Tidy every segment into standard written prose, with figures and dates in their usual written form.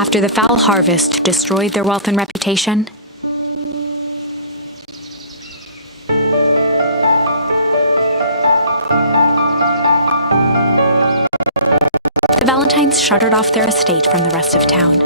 after the foul harvest destroyed their wealth and reputation. The Valentines shuttered off their estate from the rest of town.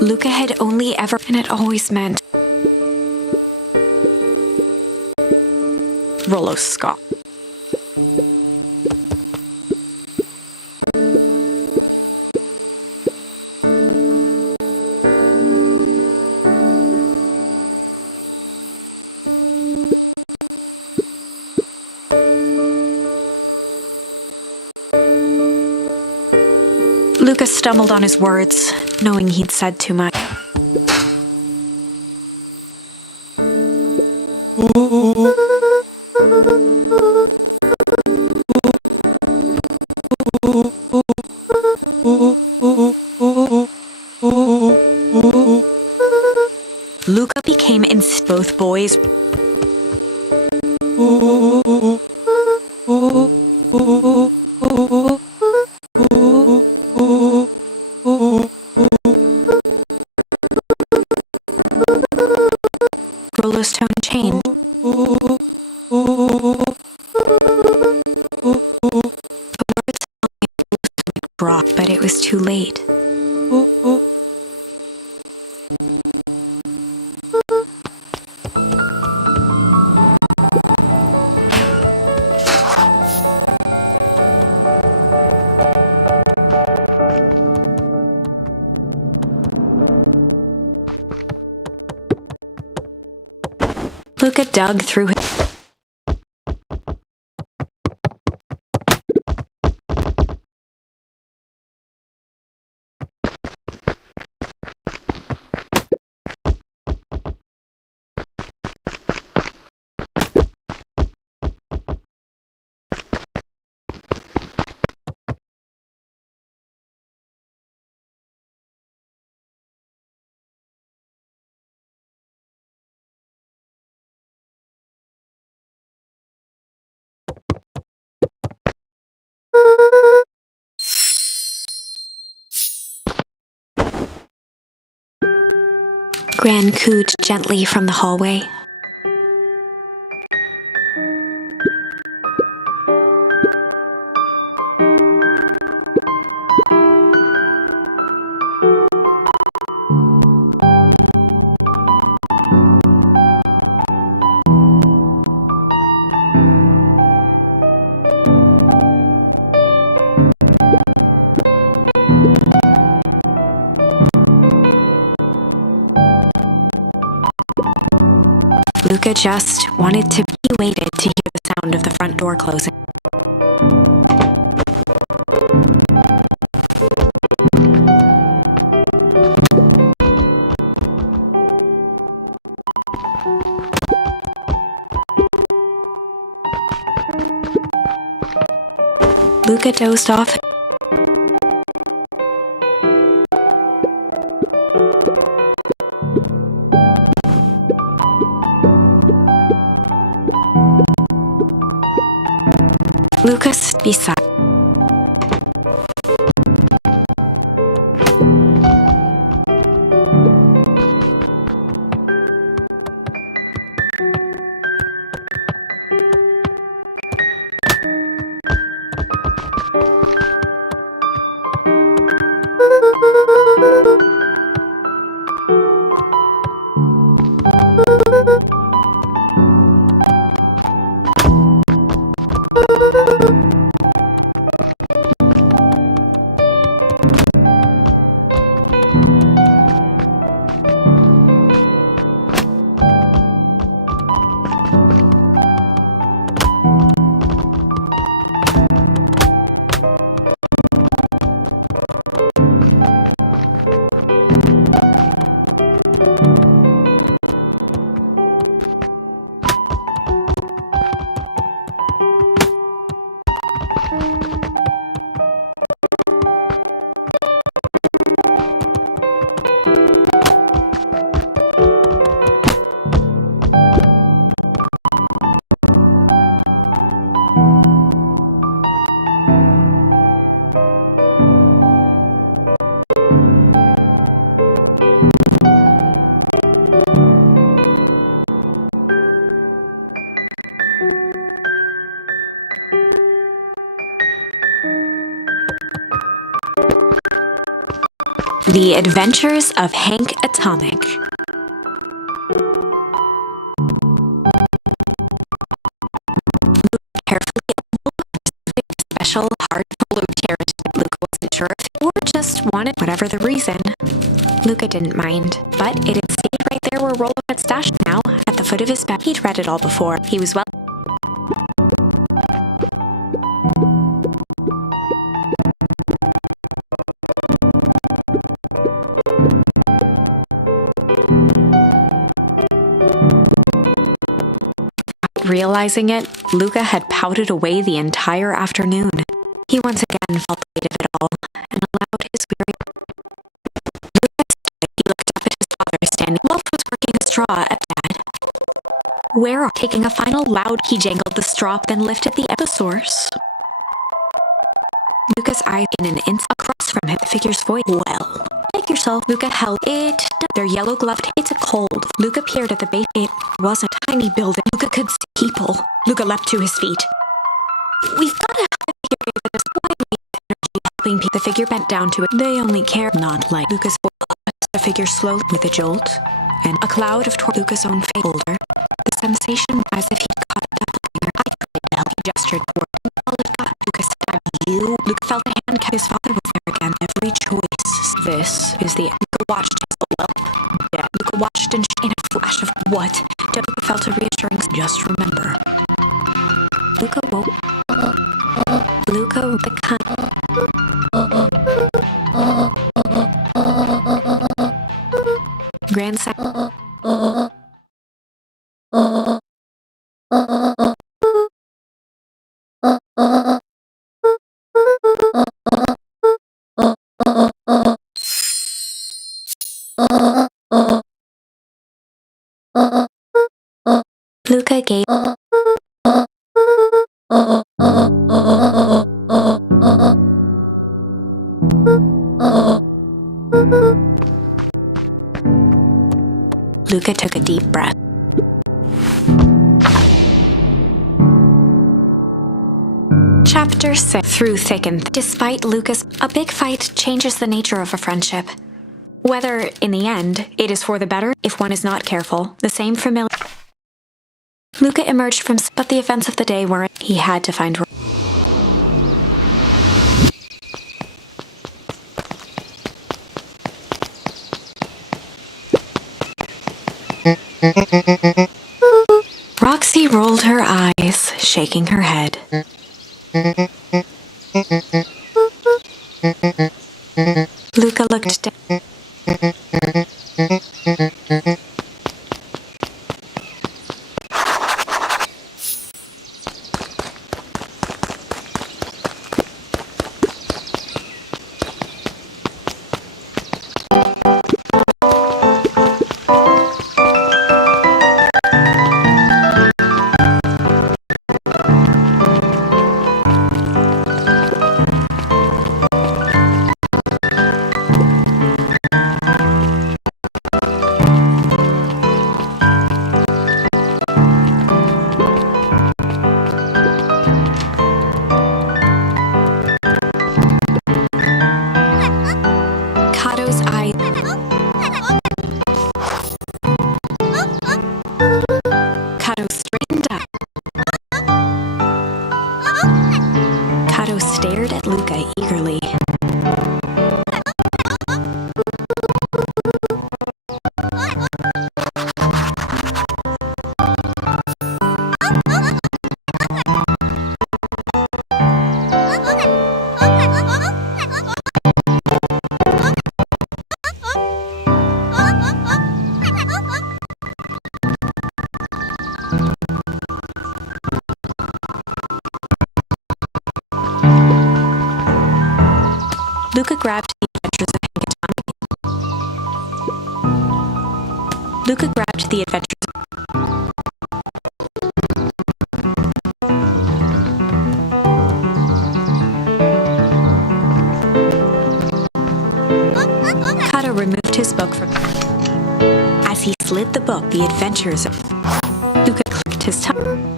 Luca had only ever, and it always meant Rollo Scott. Luca stumbled on his words, knowing he'd said too much. Luca became both boys. Rollo's tone changed. The words dropped, but it was too late. Luca dug through his Gran cooed gently from the hallway. Luca just wanted to be waited to hear the sound of the front door closing. Luca dozed off. Lucas beside. The Adventures of Hank Atomic. Luke carefully opened a special hard-folded carrot that Luke wasn't sure if or just wanted whatever the reason. Luca didn't mind, but it had stayed right there where Rolo had stashed it now, at the foot of his bed. He'd read it all before. He was well. Realizing it, Luca had pouted away the entire afternoon. He once again felt the weight of it all, and allowed his weary... Luca stood. He looked up at his father standing. Walt was working a straw at Dad. Where are... Taking a final loud, he jangled the straw, then lifted the source. Luca's eyes in an instant across from him. The figure's voice. Well, make yourself. Luca held it. Their yellow gloved. It's a cold. Luca peered at the base. It was a tiny building. Luca could see people. Luca leapt to his feet. We've got to have a figure that is widely energy helping people. The figure bent down to it. They only care not like Luca's voice. The figure slowed with a jolt, and a cloud of Luca's own face older. The sensation as if he'd caught a doppelganger. I tried to help. He gestured toward him. All it got. Luca stabbed you. Luca felt a hand. His father was there again. Every choice. This is the... Luca watched his up. Yeah. Luca watched in a flash of what? Luca felt a reassuring... Just remember. Luca woke. Luca grandson. Luca gave. Luca took a deep breath. Chapter 6. Through thick and thin. Despite Luca's, a big fight changes the nature of a friendship. Whether, in the end, it is for the better if one is not careful, the same familiar. Luca emerged from, but the events of the day weren't. He had to find. Roxy rolled her eyes, shaking her head. Luca looked down. Stared at Luca eagerly. Luca grabbed the adventures of Hank and Tommy. Luca grabbed the adventures. Kato removed his book from. As he slid the book, the adventures of. Luca clicked his tongue.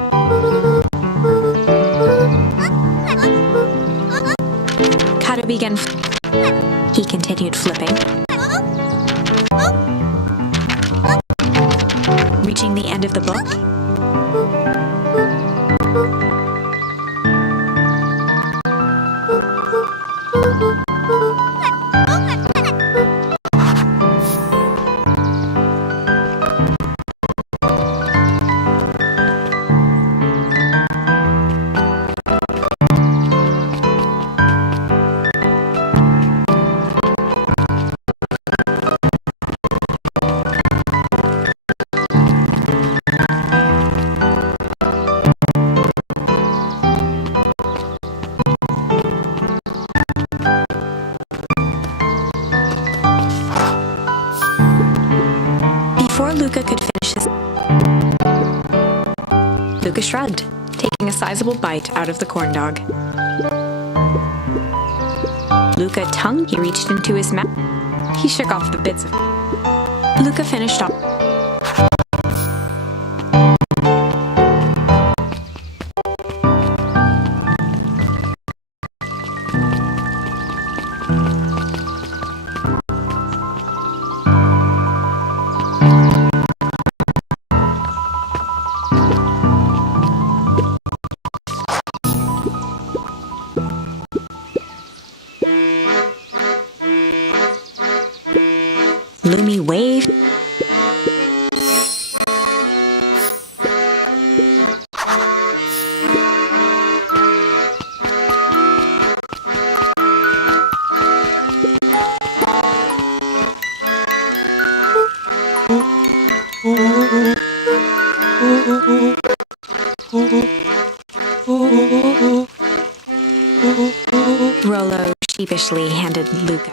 Kato began. He continued flipping. Reaching the end of the book. Before Luca could finish his... Luca shrugged, taking a sizable bite out of the corn dog. Luca tongue, he reached into his mouth. He shook off the bits of... Luca finished off. Lumi waved. Rolo sheepishly handed Luca.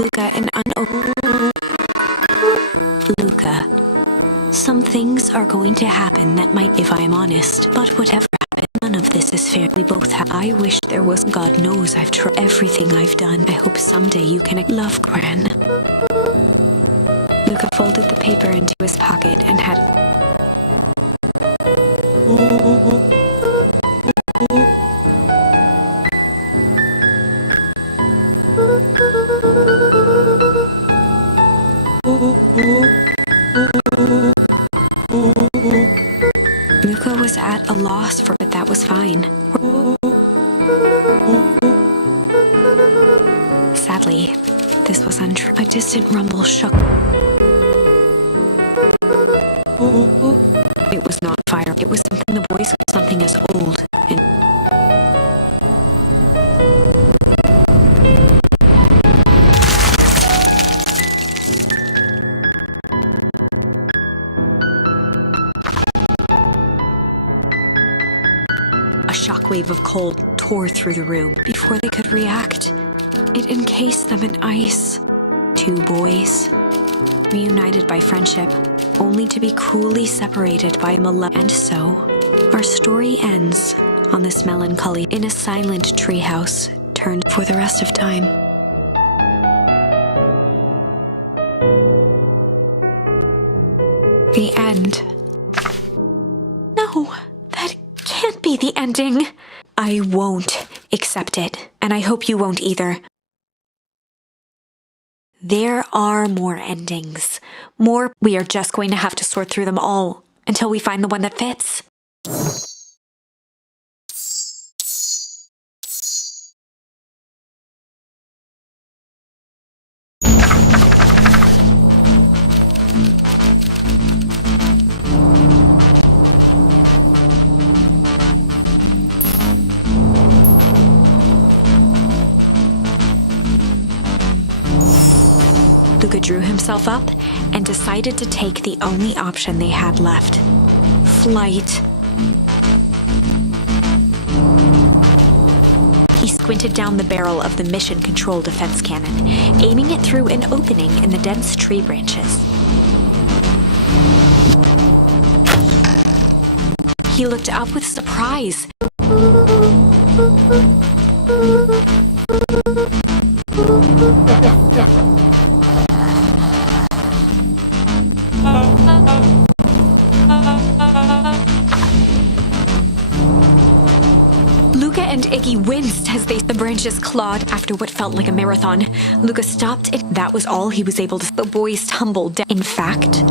Luca an unopened. Luca, some things are going to happen that might, if I am honest, but whatever happened, none of this is fair. We both have. I wish there was. God knows I've tried everything I've done. I hope someday you can love Gran. Luca folded the paper into his pocket and had. Luca was at a loss for it. That was fine. Sadly, this was untrue. A distant rumble shook. It was not fire. It was something the boys called something as old and a shockwave of cold tore through the room. Before they could react, it encased them in ice. Two boys, reunited by friendship, only to be cruelly separated by a malevolent. And so, our story ends on this melancholy in a silent treehouse turned for the rest of time. The end. No, that can't be the ending. I won't accept it, and I hope you won't either. There are more endings. More. We are just going to have to sort through them all until we find the one that fits. Luca drew himself up and decided to take the only option they had left. Flight. He squinted down the barrel of the mission control defense cannon, aiming it through an opening in the dense tree branches. He looked up with surprise. Luca and Iggy winced as the branches clawed. After what felt like a marathon, Luca stopped and that was all he was able to. The boys tumbled down. In fact,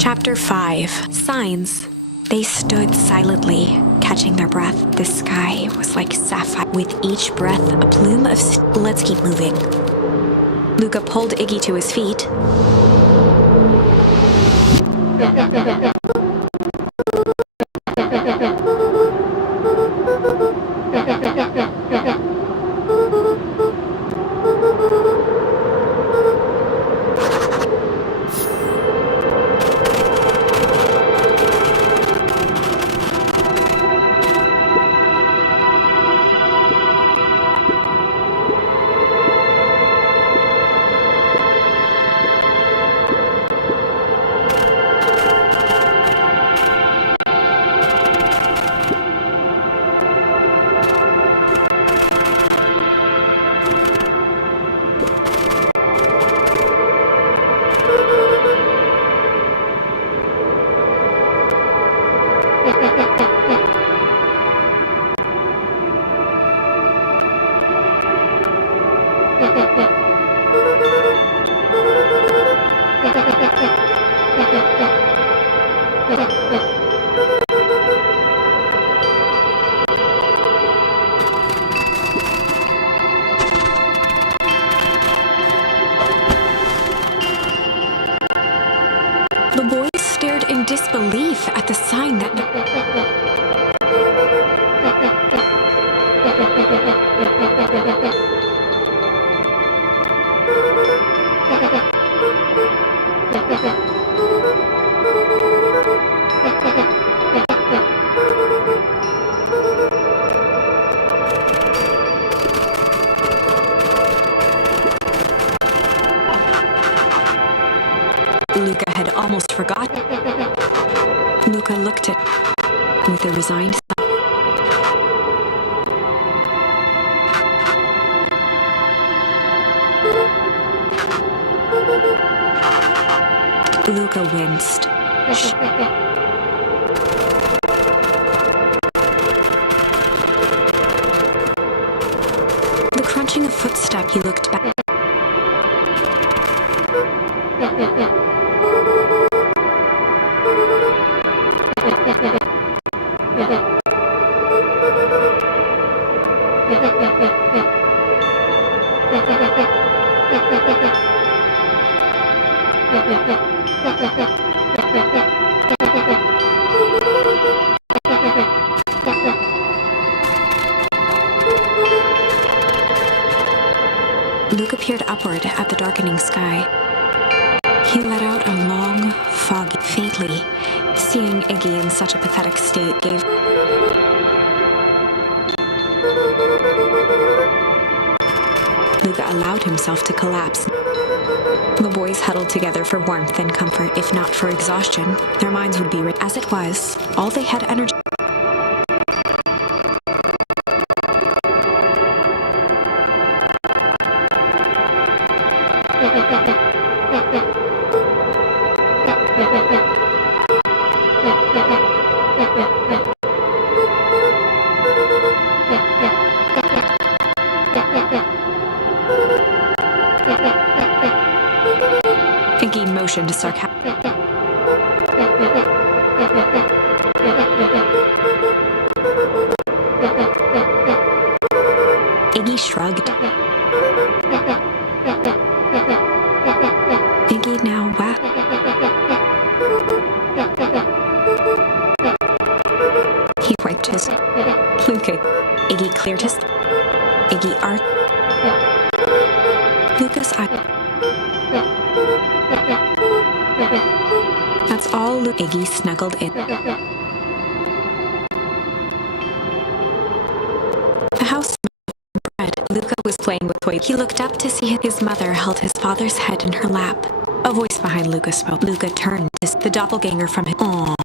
Chapter 5. Signs. They stood silently, catching their breath. The sky was like sapphire. With each breath, a plume of Let's keep moving. Luca pulled Iggy to his feet. The boys stared in disbelief at the sign that... Luca had almost forgotten. Luca looked at with a resigned sigh. Luca winced. The crunching of footsteps, he looked back. Luca peered upward at the darkening sky. He let out a long, foggy, faintly. Seeing Iggy in such a pathetic state gave... Luca allowed himself to collapse. The boys huddled together for warmth and comfort, if not for exhaustion. Their minds would be as it was. All they had energy. Iggy motioned sarcastically. Iggy shrugged. Iggy now wept. He wiped his... Luca. Iggy cleared his... Iggy art... Luca's eye... That's all. Iggy snuggled in. The house smelled of bread. Luca was playing with toys. He looked up to see his mother held his father's head in her lap. A voice behind Luca spoke. Luca turned to the doppelganger from his... Aww.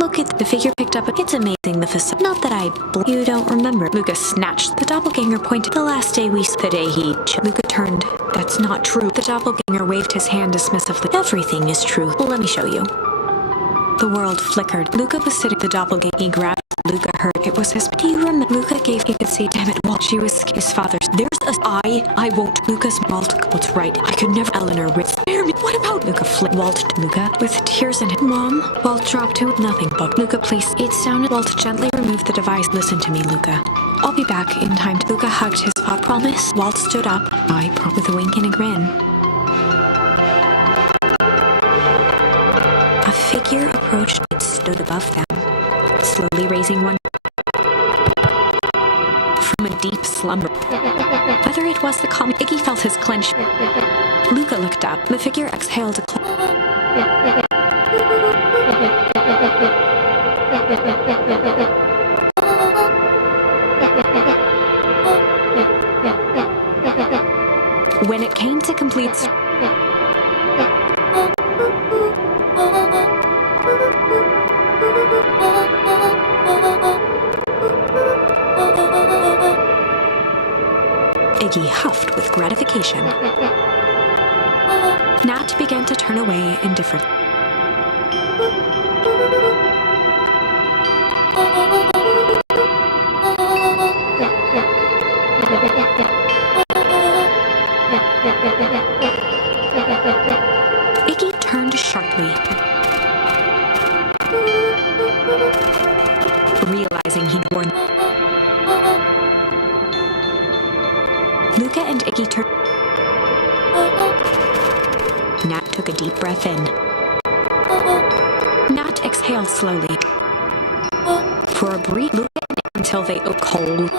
Look at the figure picked up. It's amazing the facade. Not that I... You don't remember. Luca snatched. The doppelganger pointed. The last day we... The day he... Luca turned. That's not true. The doppelganger waved his hand dismissively. Everything is true. Well, let me show you. The world flickered. Luca was sitting. The doppelganger. He grabbed. Luca heard. It was his... Do you remember? Luca gave... He could see. Damn it, Walt. She was his father's. There's a... I won't. Luca's... Walt. What's right. I could never... Eleanor... Spare me. What about... Luca flipped. Walt. Luca. With tears in it. Mom. Walt dropped to nothing but... Luca, please. It sounded... Walt gently removed the device. Listen to me, Luca. I'll be back in time. Luca hugged his father. Promise? Walt stood up. I promise. With a wink and a grin. A figure approached. It stood above them, slowly raising one from a deep slumber. Whether it was the comic, Iggy felt his clench. Luca looked up. The figure exhaled a When it came to complete... Iggy huffed with gratification. Nat began to turn away indifferent. Iggy turned sharply, realizing he'd worn... Luca and Iggy turned. Nat took a deep breath in. Nat exhaled slowly. For a brief look until they go cold.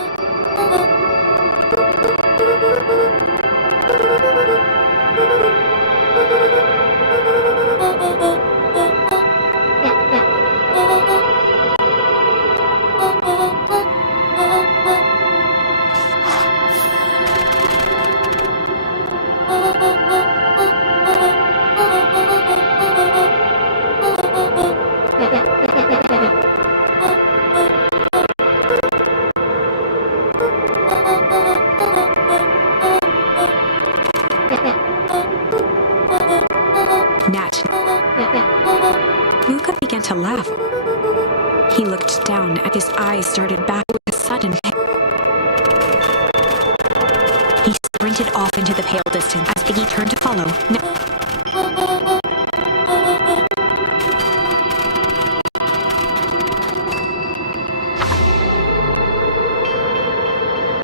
Nat. Luca began to laugh. He looked down and his eyes started back with a sudden hit. He sprinted off into the pale distance as Iggy turned to follow.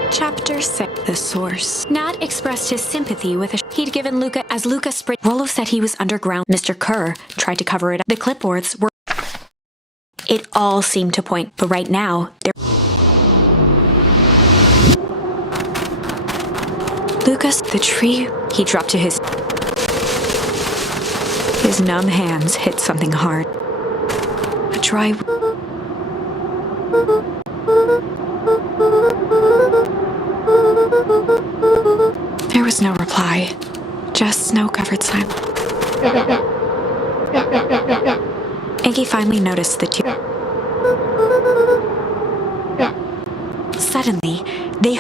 Chapter 6. The Source. Nat expressed his sympathy with he'd given Luca as Luca sprint. Rollo said he was underground. Mr. Kerr tried to cover it up. The clipboards were... It all seemed to point, but right now, Lucas, the tree, he dropped to his numb hands hit something hard. A dry... There was no reply, just snow-covered silence. Iggy finally noticed the two. Suddenly, they...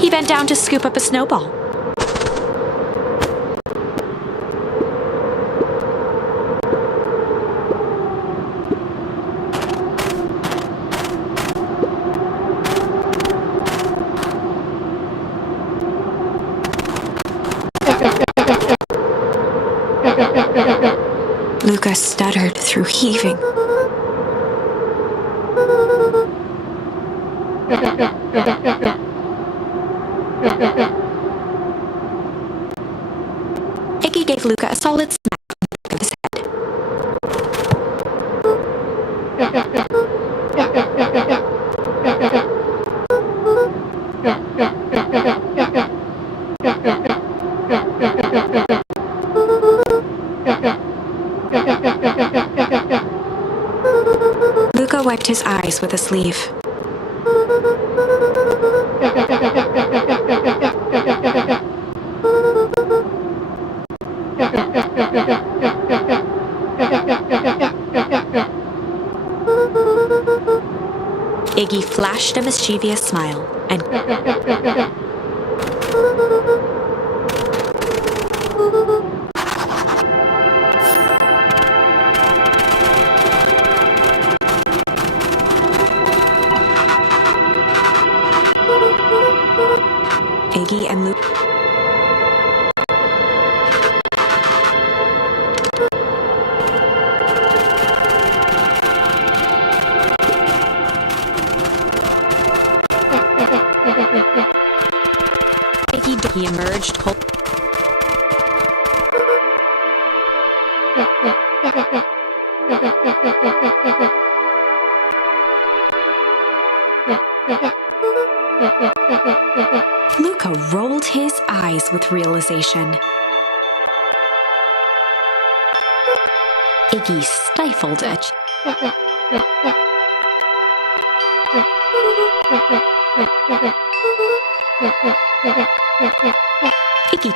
He bent down to scoop up a snowball. Lucas stuttered through heaving. Iggy gave Luca a solid smack on the back of his head. Luca wiped his eyes with a sleeve. Iggy flashed a mischievous smile and... Iggy and Luke... He emerged Luca rolled his eyes with realization. Iggy stifled a Iggy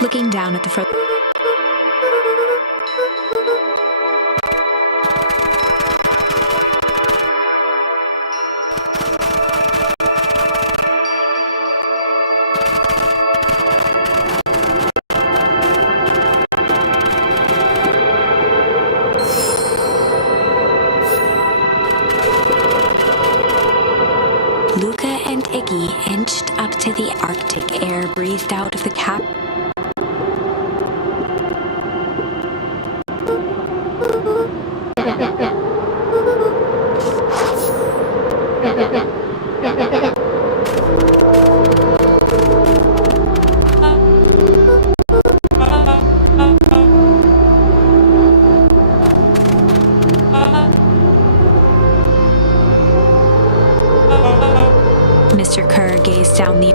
looking down at the front. Luca and Iggy inched up to the Arctic air breathed out of the cap. Mr. Kerr gazed down the...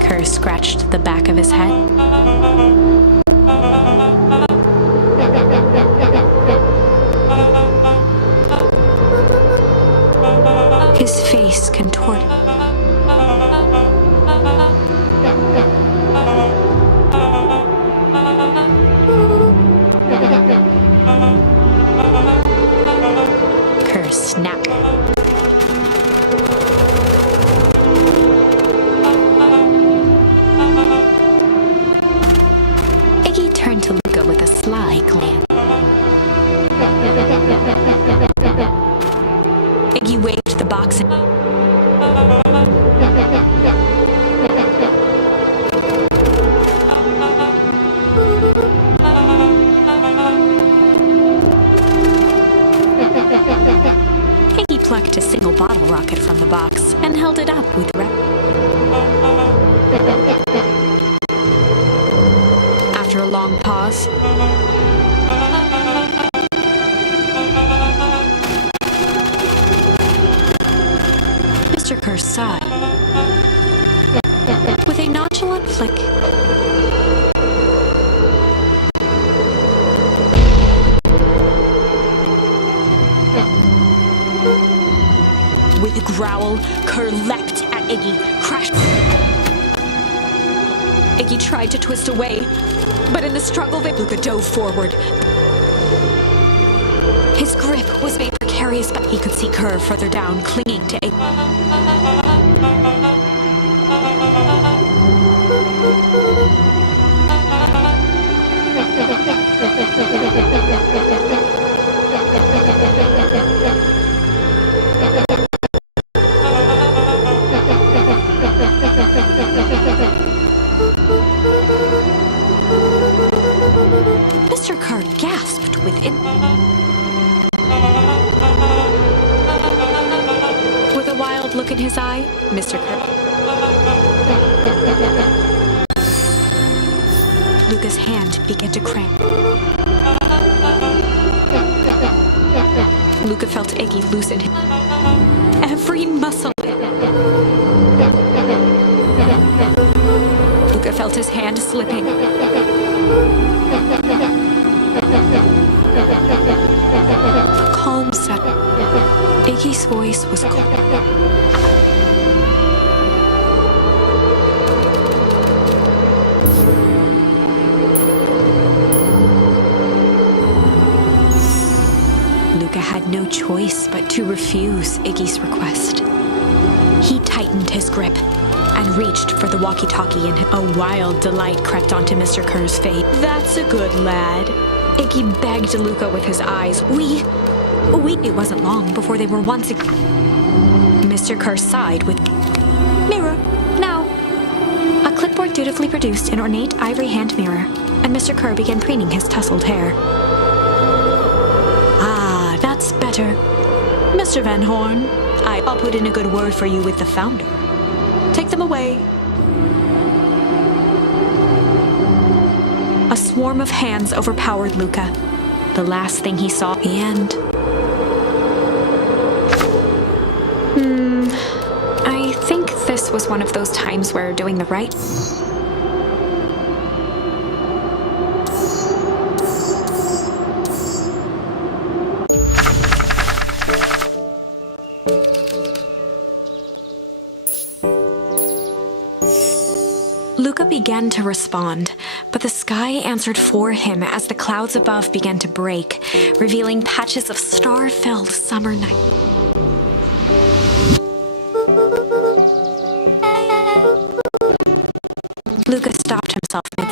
Kerr scratched the back of his head. His face contorted. Kerr snapped. Iggy turned to Luca with a sly glance. Iggy waved the box. Iggy plucked a single bottle rocket from the box and held it up with After a long pause, Mr. Kerr sighed. With a nonchalant flick, with a growl, Kerr leapt at Iggy, crashed. Iggy tried to twist away, but in the struggle, Luca dove forward. His grip was made precarious, but he could see Kerr further down, clinging to Iggy. Mr. Kerr gasped within. With a wild look in his eye, Mr. Kerr. Luca's hand began to cramp. Luca felt Iggy loosen every muscle. Luca felt his hand slipping. A calm set. Iggy's voice was cold. Luca had no choice but to refuse Iggy's request. He tightened his grip and reached for the walkie-talkie, and a wild delight crept onto Mr. Kerr's face. "That's a good lad," Iggy begged Luca with his eyes. It wasn't long before they were once again. Mr. Kerr sighed with mirror. Now. A clipboard dutifully produced an ornate ivory hand mirror, and Mr. Kerr began preening his tousled hair. "Ah, that's better. Mr. Van Horn, I'll put in a good word for you with the founder. Take them away." A swarm of hands overpowered Luca. The last thing he saw, the end. I think this was one of those times where doing the right... Luca began to respond, but the sky answered for him as the clouds above began to break, revealing patches of star-filled summer night. Luca stopped himself mid.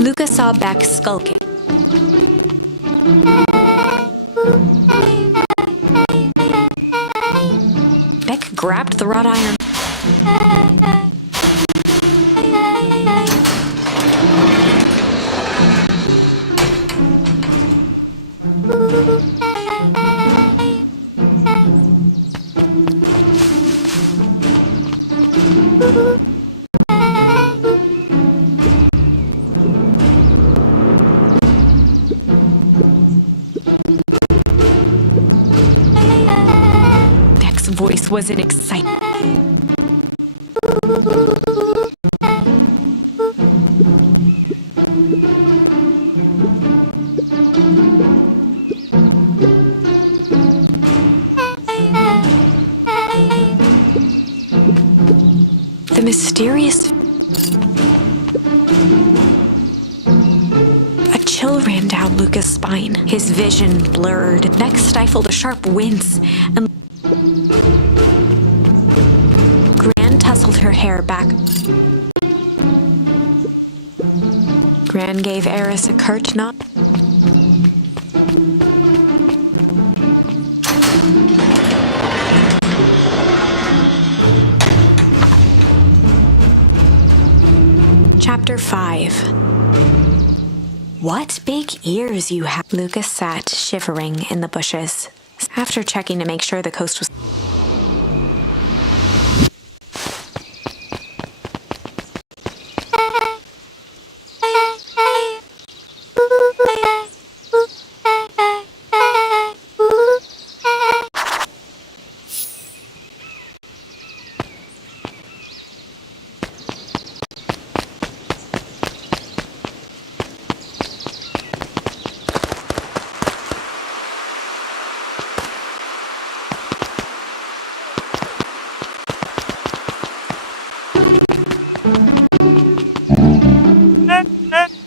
Luca saw Beck skulking. Beck grabbed the wrought iron. This was an exciting. The mysterious. A chill ran down Luca's spine. His vision blurred. Neck stifled a sharp wince, and Gran tousled her hair back. Gran gave Eris a curt nod. Chapter 5. What big ears you have. Luca sat shivering in the bushes. After checking to make sure the coast was...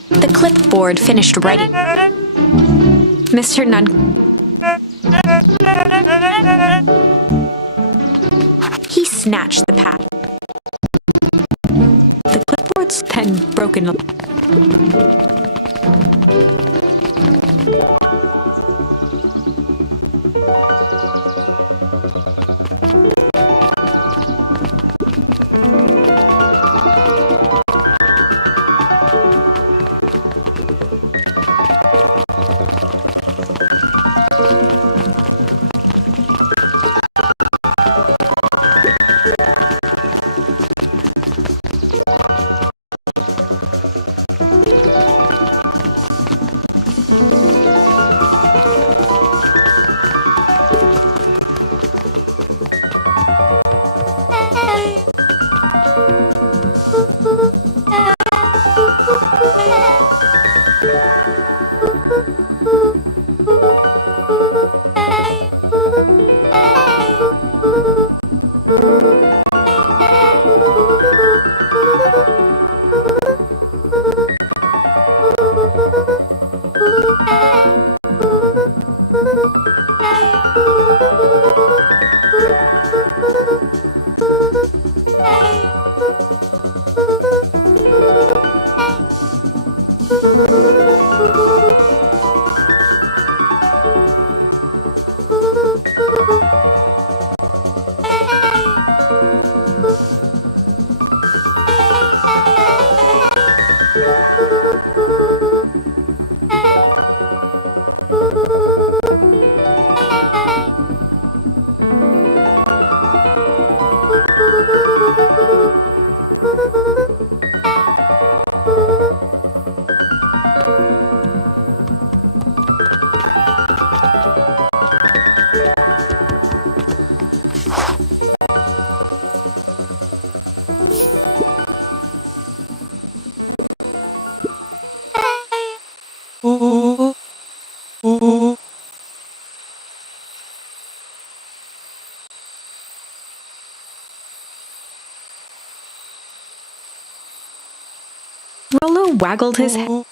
The clipboard finished writing. Mr. Nunn. He snatched the pad. The clipboard's pen broken. Rollo waggled his head.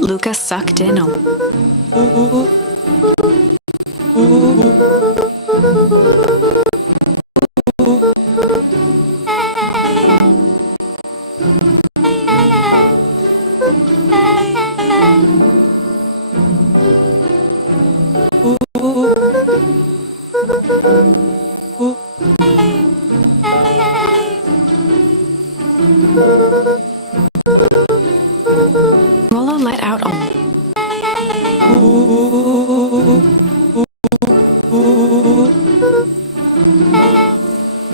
Luca sucked in a Rollo let out a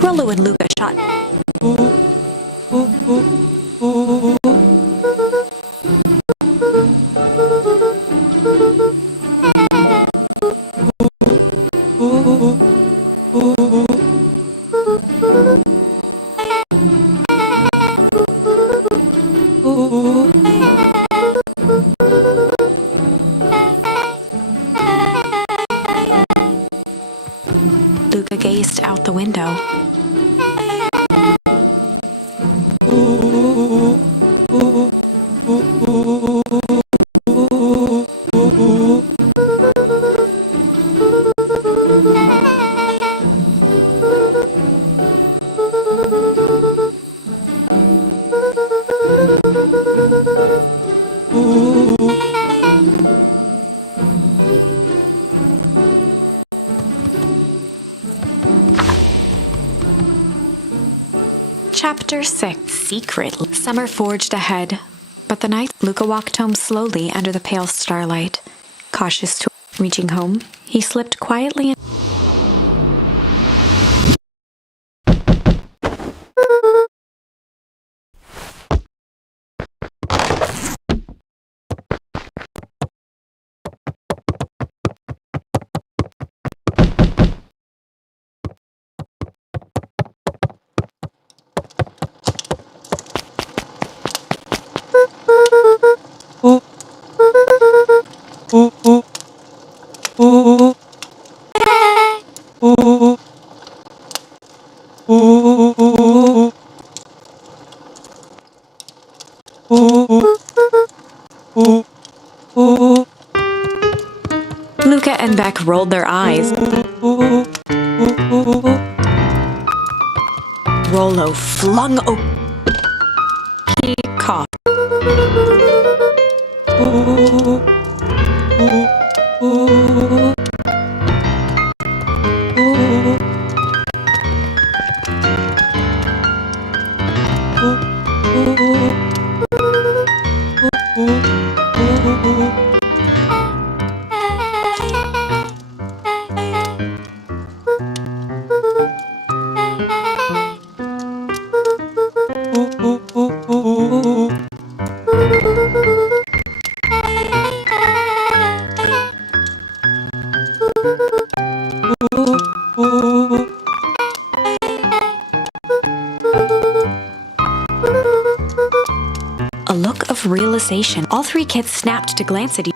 Rollo and Luca shot. Luca gazed out the window. Chapter 6. Secret. Summer forged ahead, but the night Luca walked home slowly under the pale starlight. Cautious to reaching home, he slipped quietly in. Luca and Beck rolled their eyes. Rollo flung open. He coughed. A look of realization. All three kids snapped to glance at each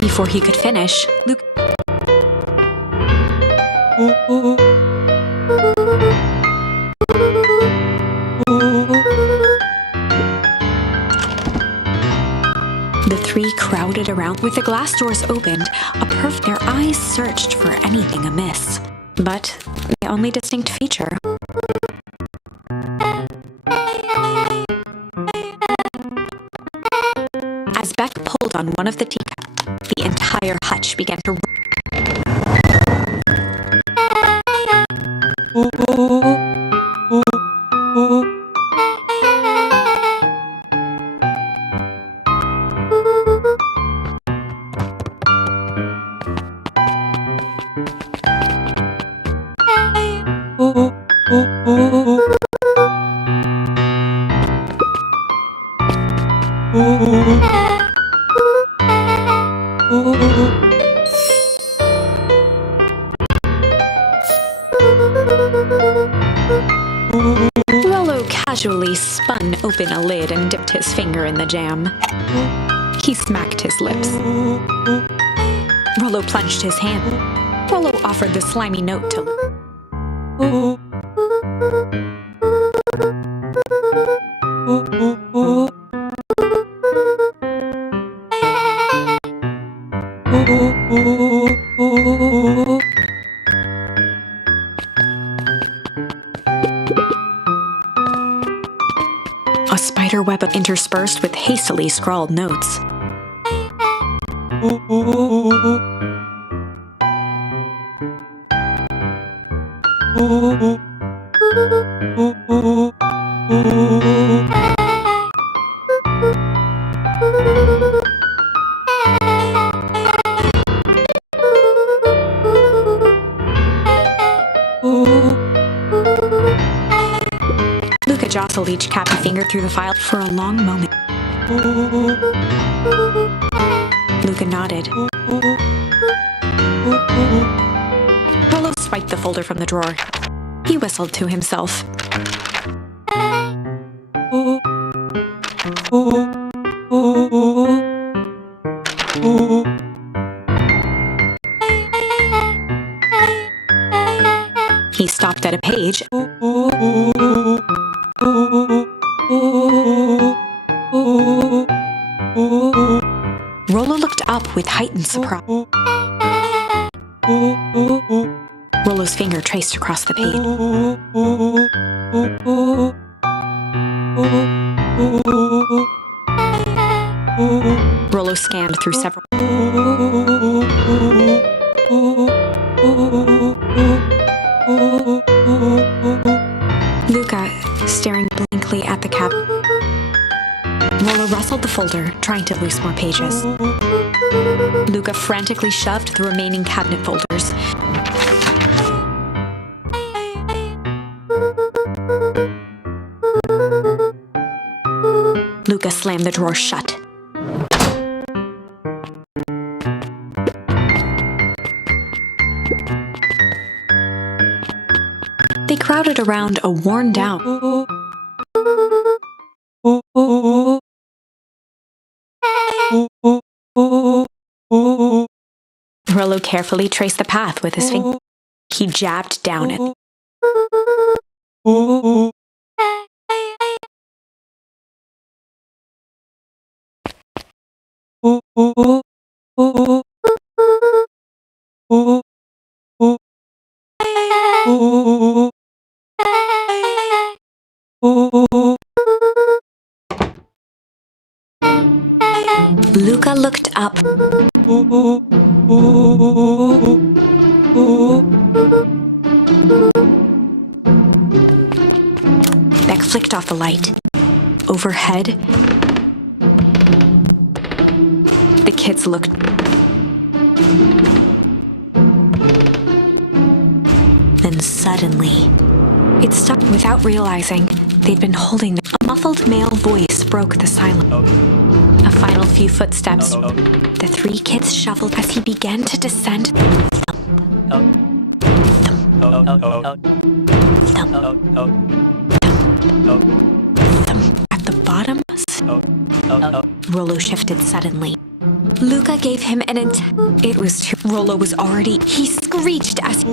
before he could finish. Luke. The three crowded around. With the glass doors opened, their eyes searched for anything amiss. But the only distinct feature as Beck pulled on one of the teacups, the entire hutch began to Rollo casually spun open a lid and dipped his finger in the jam. He smacked his lips. Rollo plunged his hand. Rollo offered the slimy note to a spider web interspersed with hastily scrawled notes. Luca jostled each cappy finger through the file for a long moment. Luca nodded. Rollo swiped the folder from the drawer. He whistled to himself. He stopped at a page. Rollo looked up with heightened surprise. Rollo's finger traced across the page. Rollo scanned through several. Luca, staring blankly at the cap. Rollo rustled the folder, trying to loose more pages. Luca frantically shoved the remaining cabinet folders. Luca slammed the drawer shut. They crowded around a worn-down. Rollo carefully traced the path with his finger. He jabbed down it. Luca looked up. Beck flicked off the light. Overhead, the kids looked. Then suddenly, it stopped without realizing they'd been holding them. A muffled male voice broke the silence. A final few footsteps. The three kids shuffled as he began to descend. Thump. Thump. Thump. At the bottom, Rollo shifted suddenly. Luca gave him an It was too. Rollo was already. He screeched as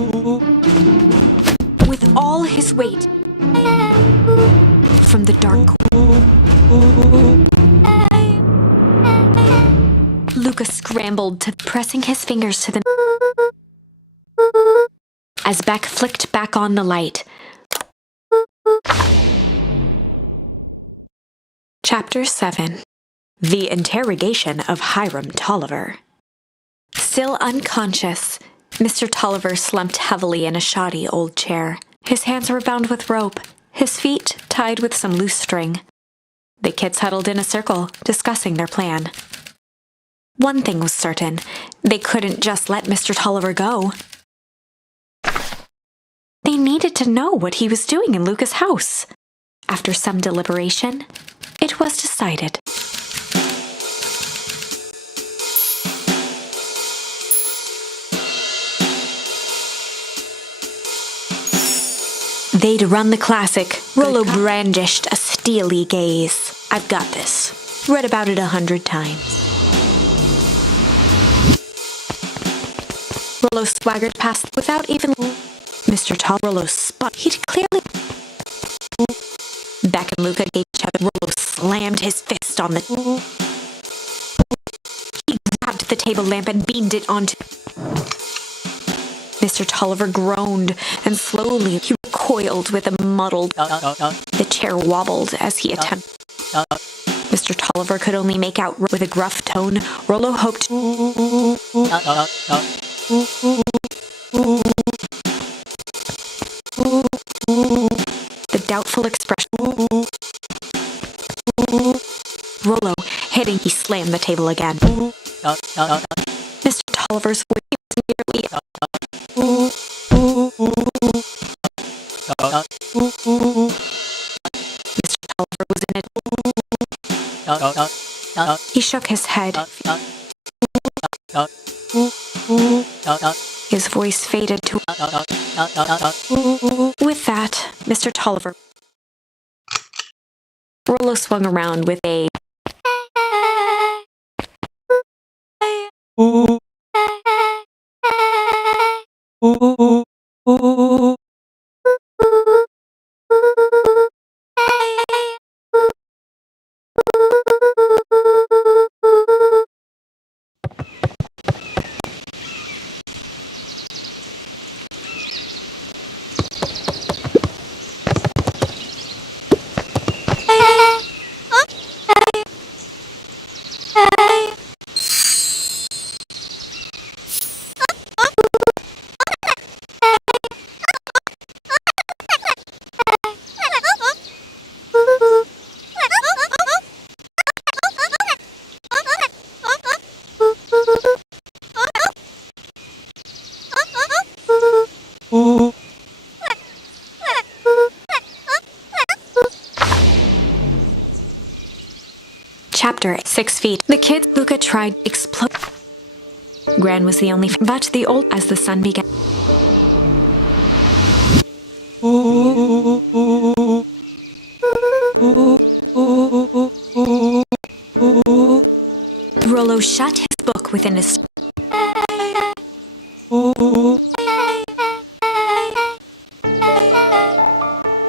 with all his weight from the dark. Luca scrambled to pressing his fingers to the. As Beck flicked back on the light. Chapter 7. The Interrogation of Hiram Tolliver. Still unconscious, Mr. Tolliver slumped heavily in a shoddy old chair. His hands were bound with rope, his feet tied with some loose string. The kids huddled in a circle, discussing their plan. One thing was certain, they couldn't just let Mr. Tolliver go. They needed to know what he was doing in Luca's house. After some deliberation, it was decided. They'd run the classic. Rollo brandished a steely gaze. I've got this. Read about it 100 times. Rollo swaggered past without even... Mr. Tall Rollo spun. He'd clearly... Beck and Luca gave each other. Rollo slammed his fist on the... He grabbed the table lamp and beamed it onto... Mr. Tolliver groaned, and slowly he recoiled with a muddled... The chair wobbled as he attempted... Mr. Tolliver could only make out with a gruff tone. Rollo hoped... The doubtful expression... Rollo, hitting, he slammed the table again. Mr. Tolliver's voice was nearly... Mr. Tolliver was in it. He shook his head. His voice faded to... With that, Mr. Tolliver... Rollo swung around with a... Chapter 6 feet. The kids Luca tried to explode. Gran was the only, but the old as the sun began. Rollo shut his book within his...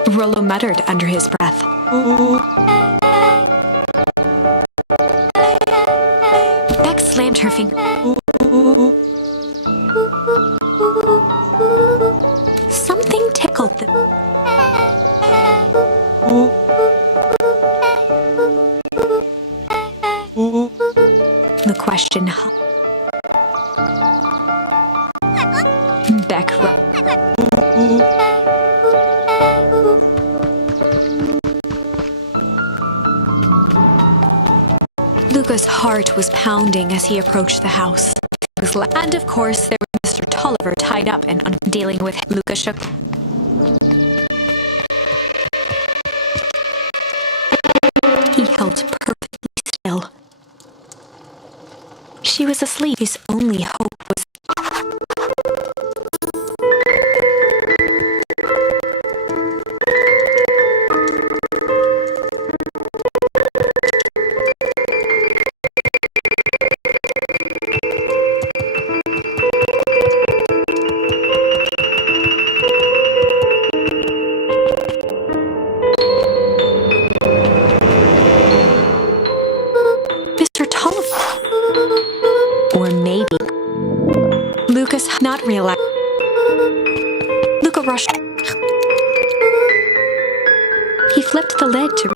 Rollo muttered under his breath. Beck slammed her finger. Something tickled the... The question... Beck... Luca's heart was pounding as he approached the house. And of course, there was Mr. Tolliver tied up and dealing with him. Luca shook. He held perfectly still. She was asleep. His only hope was... Or maybe Lucas not realized. Luca rushed. He flipped the lid to...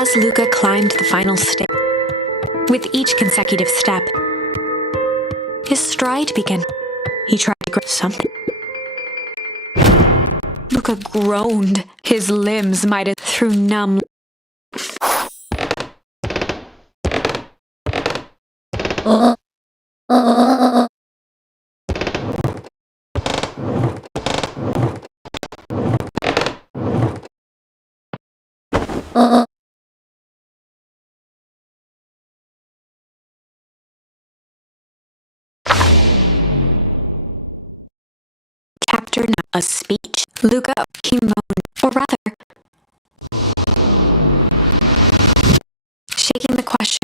As Luca climbed the final step, with each consecutive step, his stride began. He tried to grab something. Luca groaned. His limbs might have through numb. Chapter 9. A speech. Luca, he moaned, or rather, shaking the question.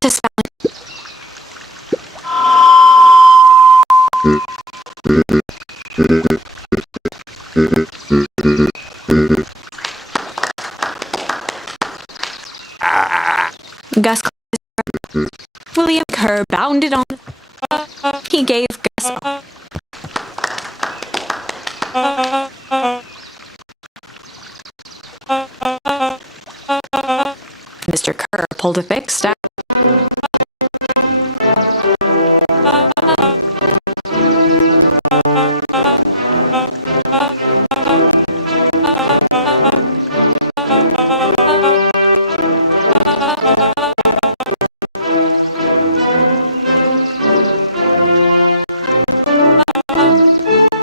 To spell Gus. William Kerr bounded on. He gave Gus. Mr. Kerr pulled a thick step.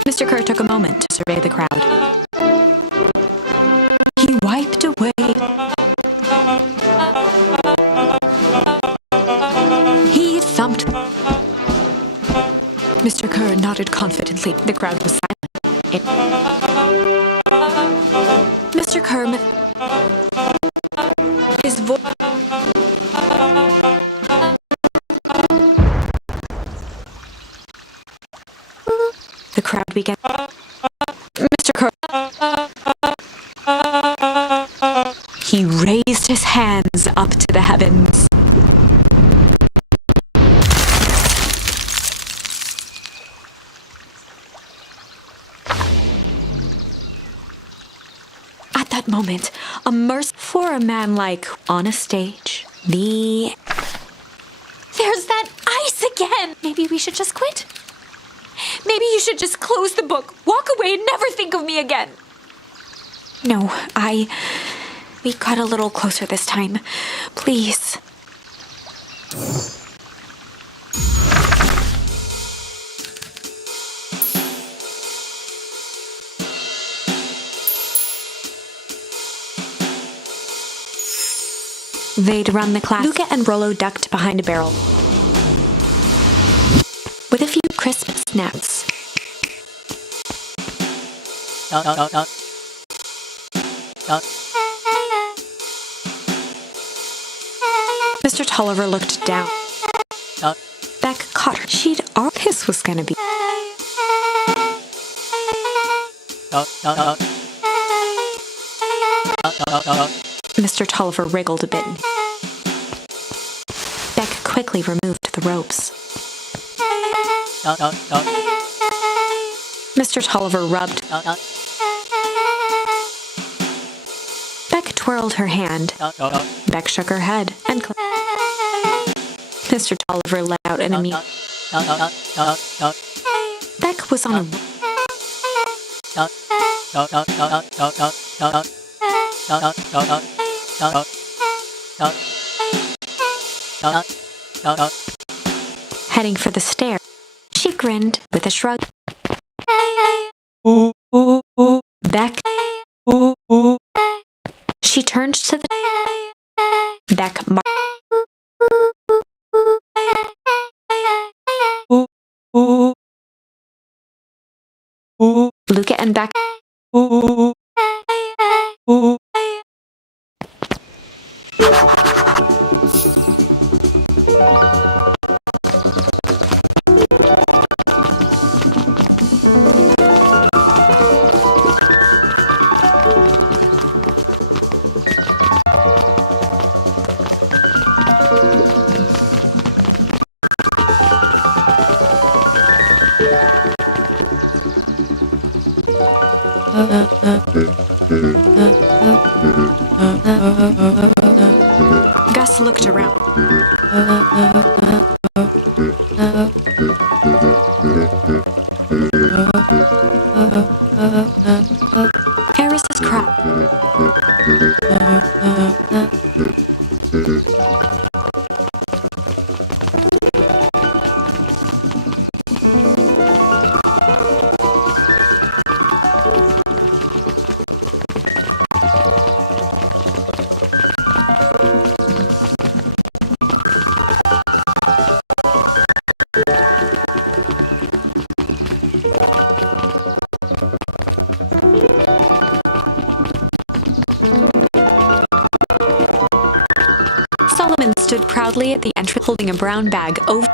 Mr. Kerr took a moment to survey the crowd. He wiped away. He thumped. Mr. Kerr nodded confidently. The crowd was silent. Mr. Kerr, his voice. The crowd began. Mr. Kerr. He raised his hands up to the heavens. At that moment, a mercy for a man like on a stage. There's that ice again! Maybe we should just quit? Maybe you should just close the book, walk away, and never think of me again. No, we got a little closer this time. Please. They'd run the class. Luca and Rollo ducked behind a barrel. With a few crisp snaps. Mr. Tolliver looked down. Beck caught her. This was gonna be. Mr. Tolliver wriggled a bit. Beck quickly removed the ropes. Mr. Tolliver rubbed. Beck twirled her hand. Beck shook her head and Mr. Tolliver let out an immediate. Beck was on a. Heading for the stair. She grinned with a shrug. Beck. She turned to the Beck. Luca and Beck. Gus looked around. Harris's crowd. Solomon stood proudly at the entrance holding a brown bag over.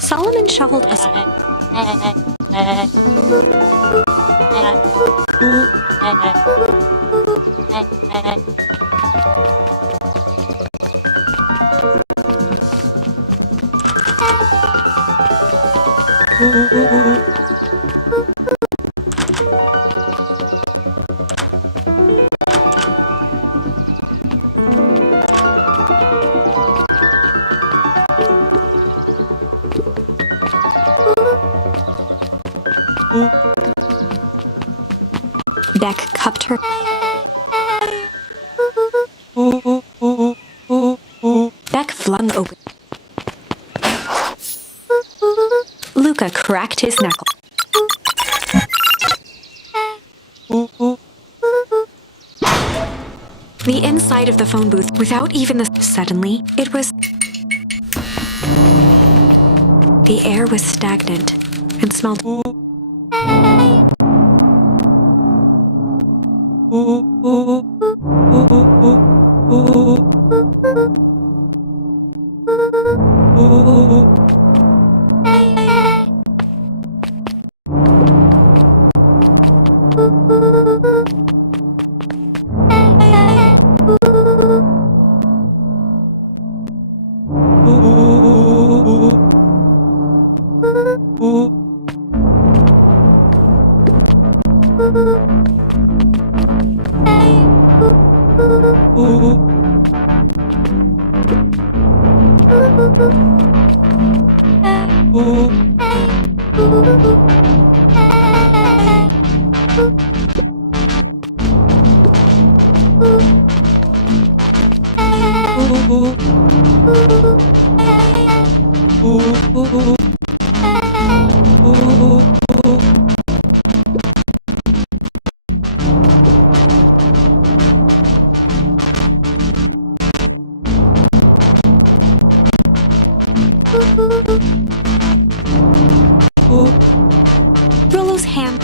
Solomon shuffled a Beck cupped her. Beck flung open. Luca cracked his knuckle. The inside of the phone booth, without even the... Suddenly, it was... The air was stagnant and smelled... Rollo's hand.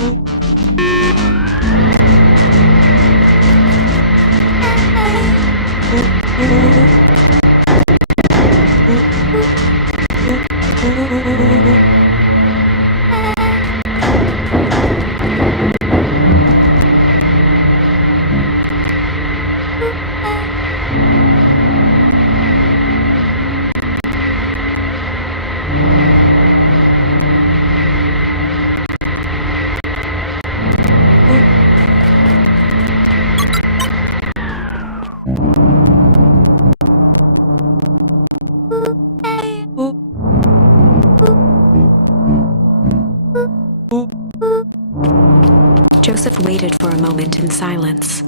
in silence.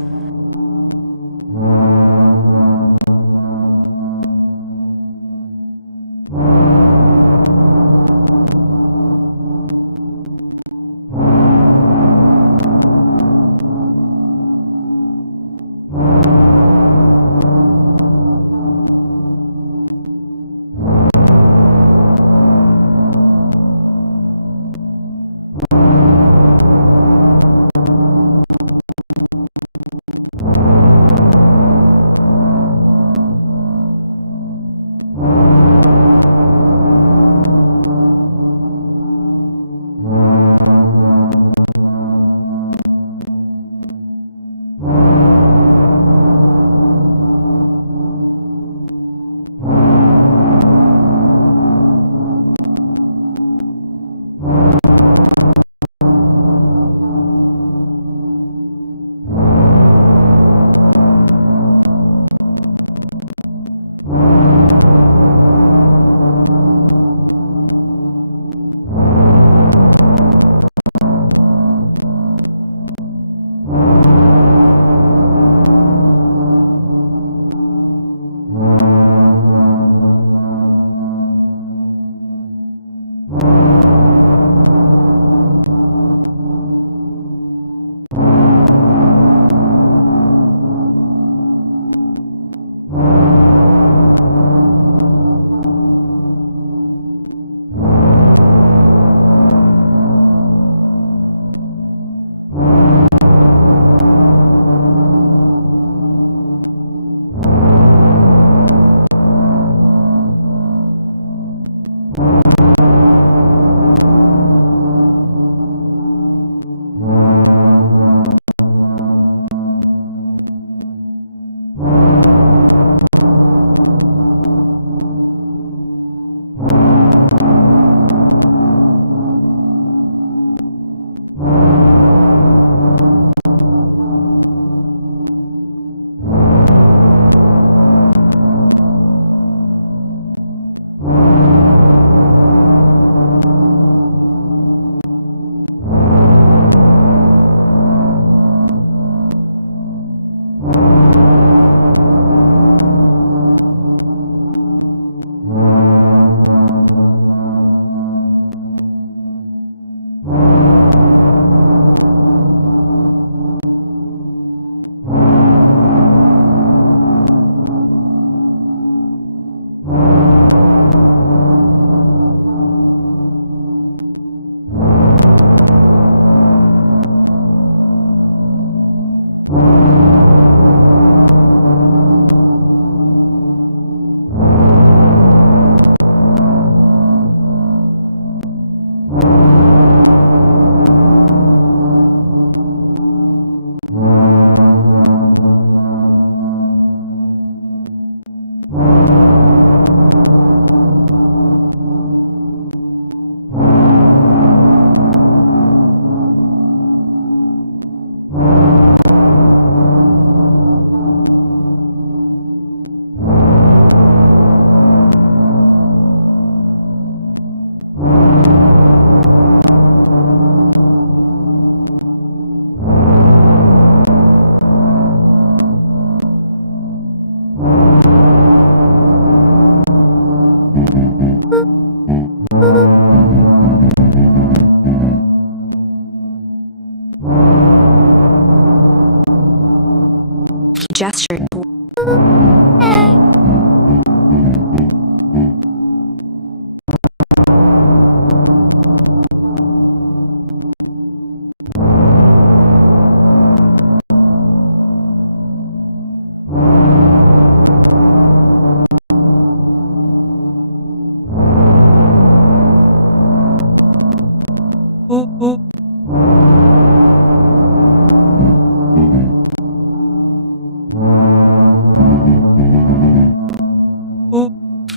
Gestured.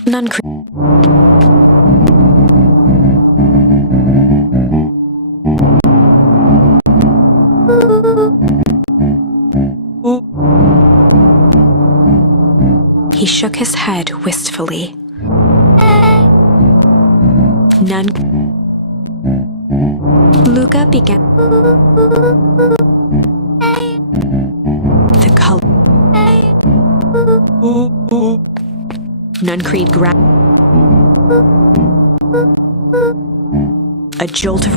None. He shook his head wistfully. None. Luca began. Nuncreed grabbed. A jolt of...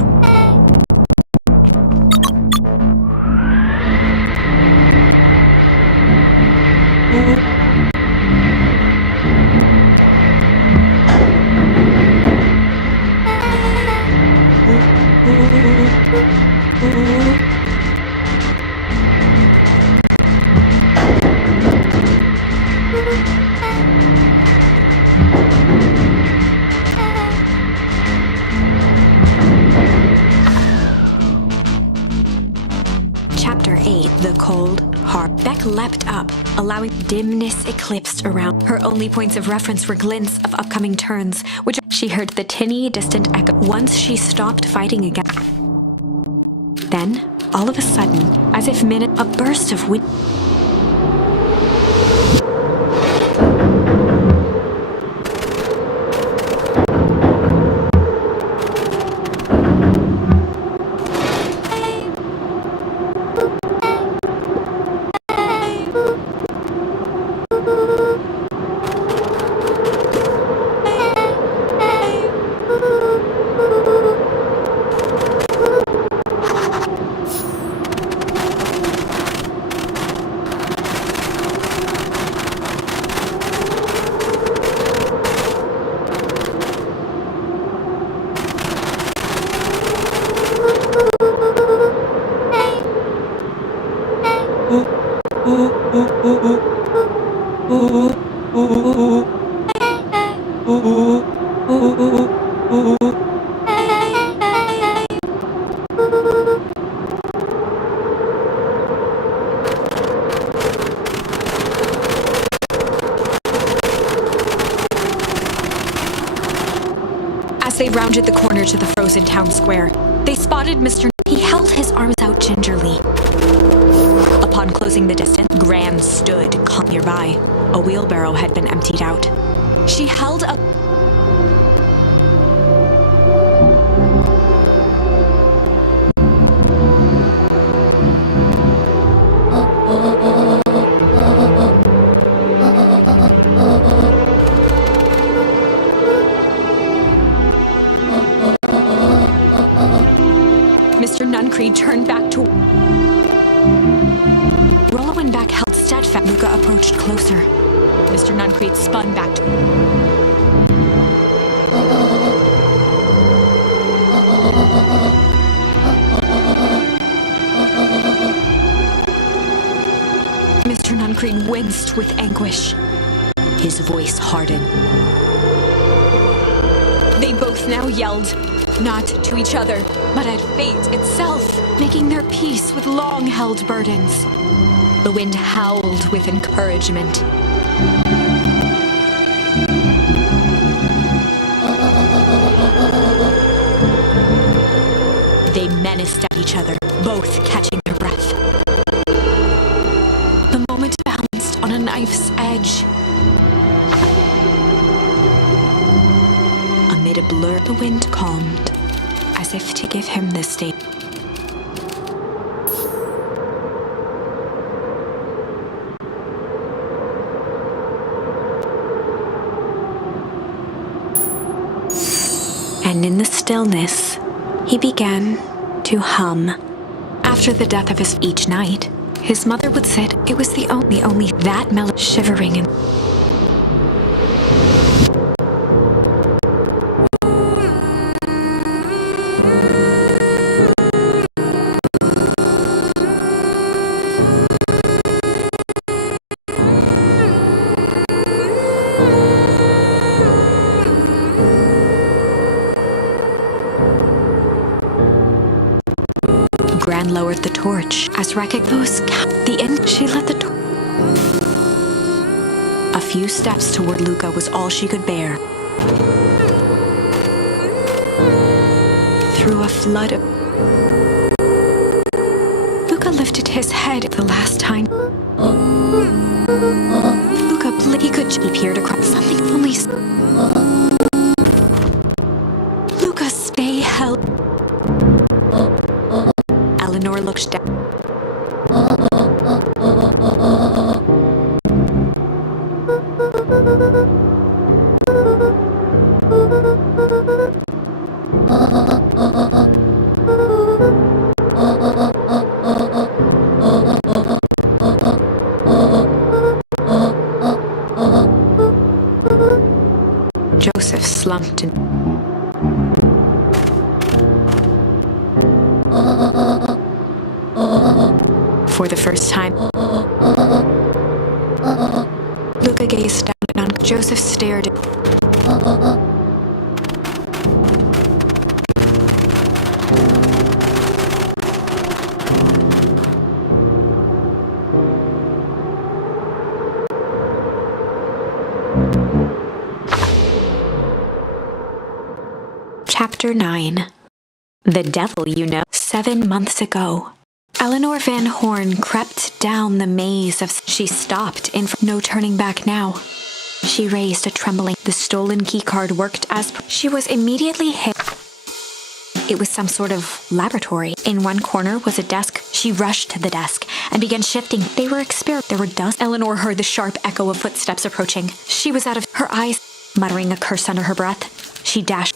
Chapter 8, The Cold Heart. Beck leapt up, allowing dimness eclipsed around. Her only points of reference were glints of upcoming turns, which she heard the tinny, distant echo once she stopped fighting again. Then, all of a sudden, as if a burst of wind. As they rounded the corner to the frozen town square, they spotted Mr. He held his arms out gingerly. Upon closing the distance, Gran stood calm nearby. A wheelbarrow had been emptied out. She held up. Mr. Nuncreed turned back to... Rollo and Beck held steadfast. Luca approached closer. Mr. Nuncreed spun back to... Mr. Nuncreed winced with anguish. His voice hardened. They both now yelled, not to each other, but at fate itself, making their peace with long-held burdens. The wind howled with encouragement. They menaced at each other, both catching their breath. The moment balanced on a knife's edge. Amid a blur, the wind calmed, as if to give him the state. And in the stillness, he began to hum. After the death of each night, his mother would sit. It was the only that melody shivering and Gran lowered the torch as those the end. She let the torch. A few steps toward Luca was all she could bear. Through a flood of... Luca lifted his head the last time. Luca blinked. He peered across something only. Luca, stay held. Eleanor looked down. slumped in. For the first time, Luca gazed down and on. Joseph stared. Chapter 9. The Devil You Know. 7 months ago, Eleanor Van Horn crept down the maze of... She stopped in... No turning back now. She raised a trembling... The stolen keycard worked as... She was immediately hit. It was some sort of laboratory. In one corner was a desk. She rushed to the desk and began shifting. They were There were dust. Eleanor heard the sharp echo of footsteps approaching. She was out of her eyes, muttering a curse under her breath. She dashed.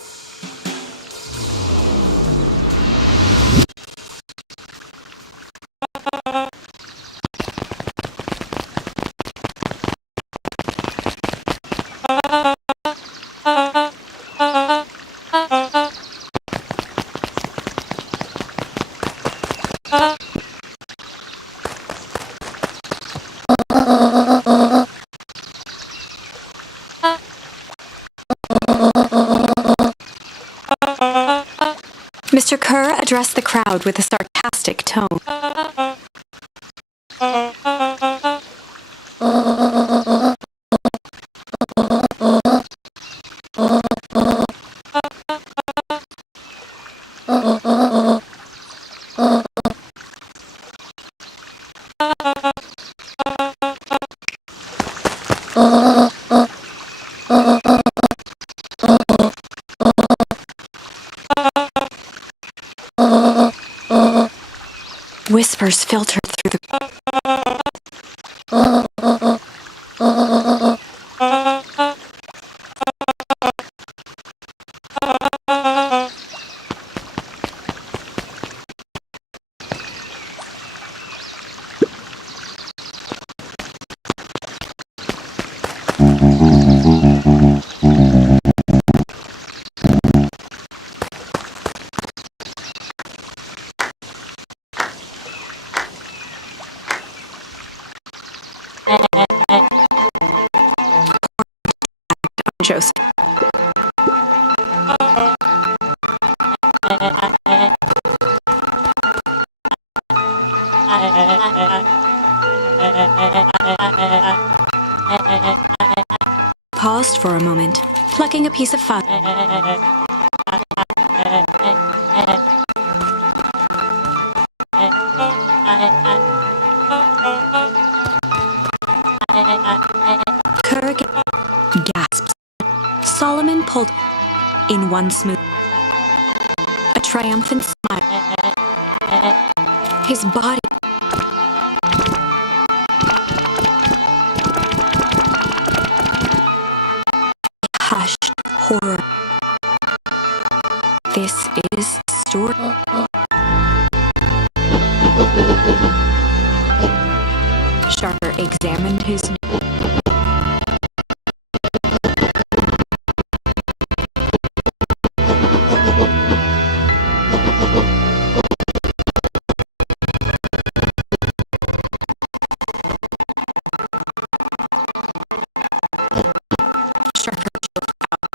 Mr. Kerr addressed the crowd with a sarcastic tone. Whispers filtered through the... Joseph. Paused for a moment, plucking a piece of fuzz. Kerr gasps. Solomon pulled in one smooth, a triumphant smile. His body hushed horror. This is story. Sharper examined his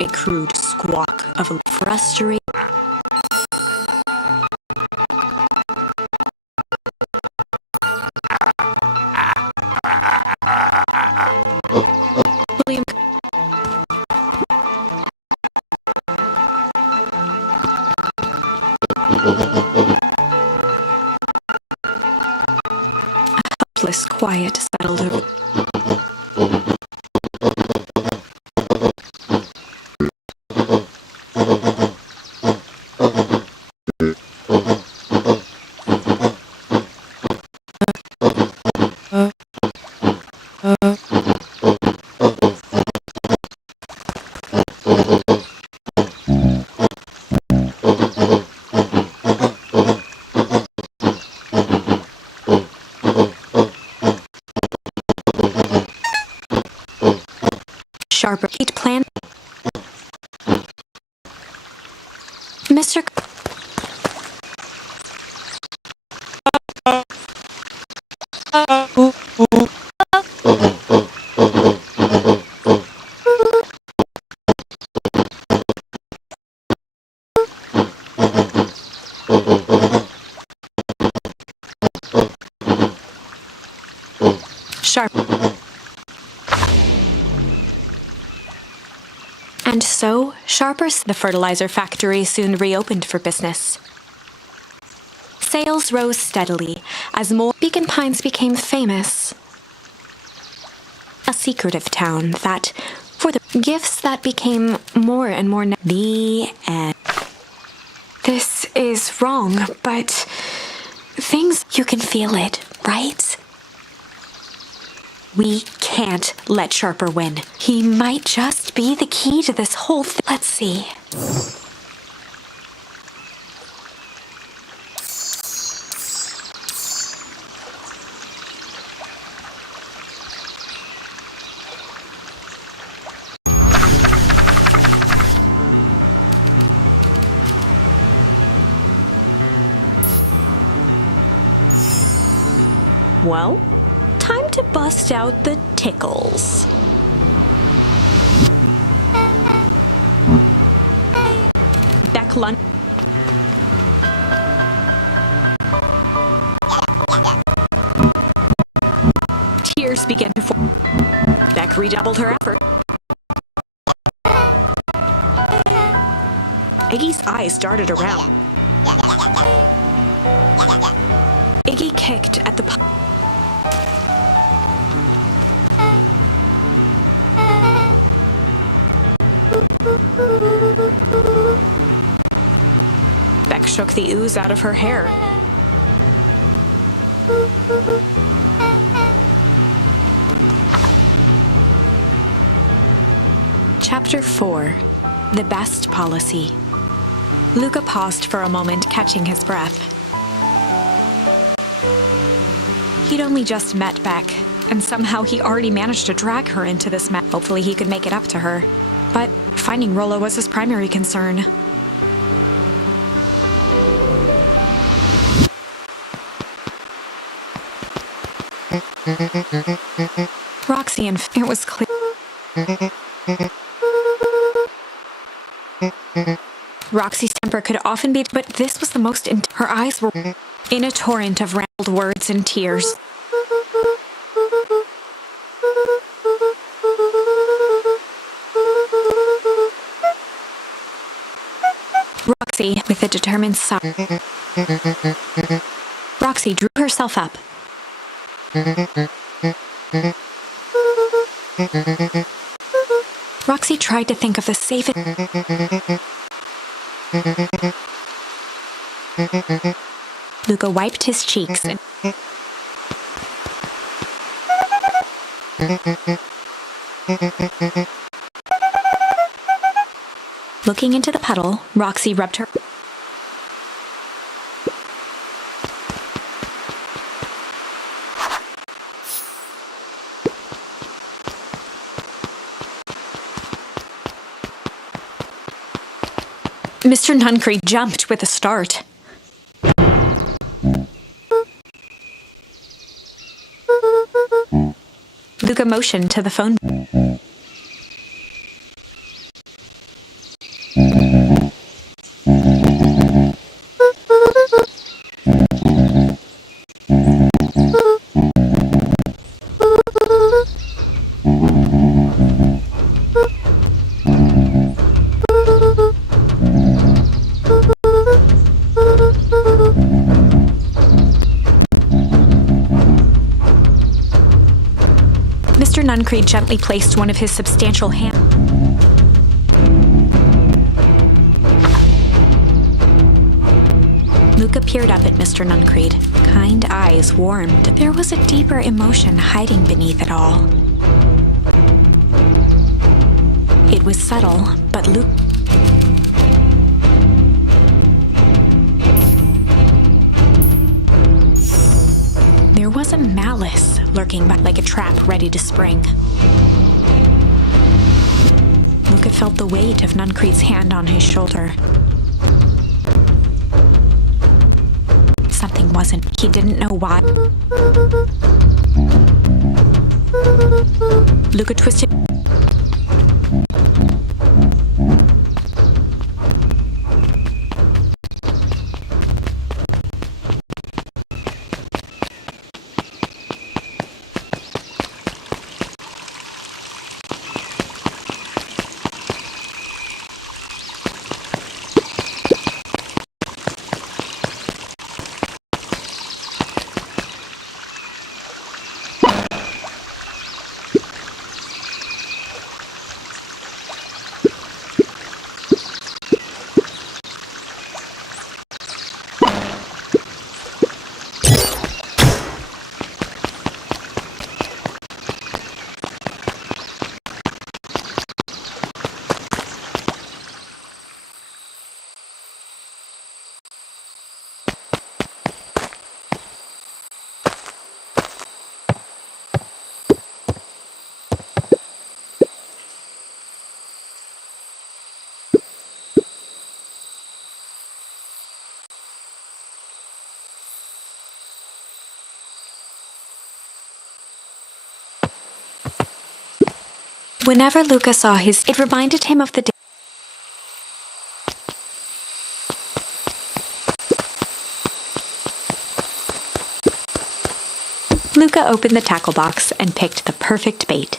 a crude squawk of frustration. William a helpless quiet settled over. sharp. And so, Sharper's, the fertilizer factory, soon reopened for business. Sales rose steadily as more Beacon Pines became famous. A secretive town that, for the gifts that became more and more the end. This is wrong, but things, you can feel it, right? We can't let Sharper win. He might just be the key to this whole thing. Let's see. Well, time to bust out the tickles. Beck Lund. Tears began to form. Beck redoubled her effort. Iggy's eyes darted around. Iggy kicked at the Beck shook the ooze out of her hair. Chapter 4. The Best Policy. Luca paused for a moment, catching his breath. He'd only just met Beck, and somehow he already managed to drag her into this mess. Hopefully he could make it up to her. But finding Rollo was his primary concern. Roxy, and it was clear. Roxy's temper could often be, but this was the most. Her eyes were in a torrent of rambled words and tears. Roxy, with a determined sigh. Roxy drew herself up. Roxy tried to think of the safest. Luca wiped his cheeks and looking into the puddle, Roxy rubbed her. Mr. Nuncreed jumped with a start. Luca motioned to the phone. Mr. Nuncreed gently placed one of his substantial hands. Luca peered up at Mr. Nuncreed. Kind eyes warmed. There was a deeper emotion hiding beneath it all. It was subtle, but Luke. There was a malice lurking back like a trap ready to spring. Luca felt the weight of Nuncreed's hand on his shoulder. Something wasn't. He didn't know why. Luca twisted. Whenever Luca saw it reminded him of the day. Luca opened the tackle box and picked the perfect bait.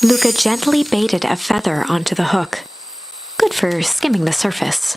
Luca gently baited a feather onto the hook. Good for skimming the surface.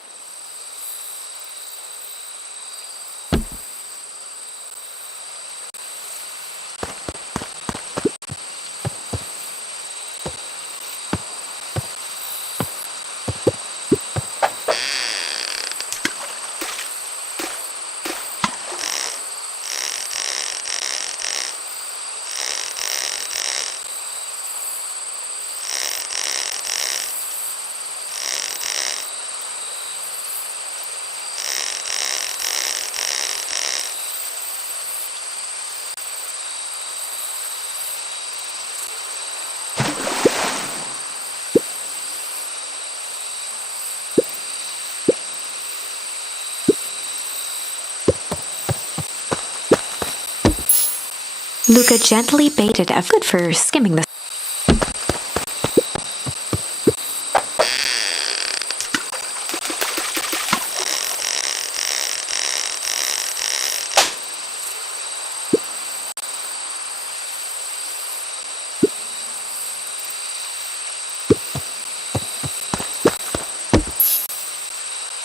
Luca gently baited a good for skimming the.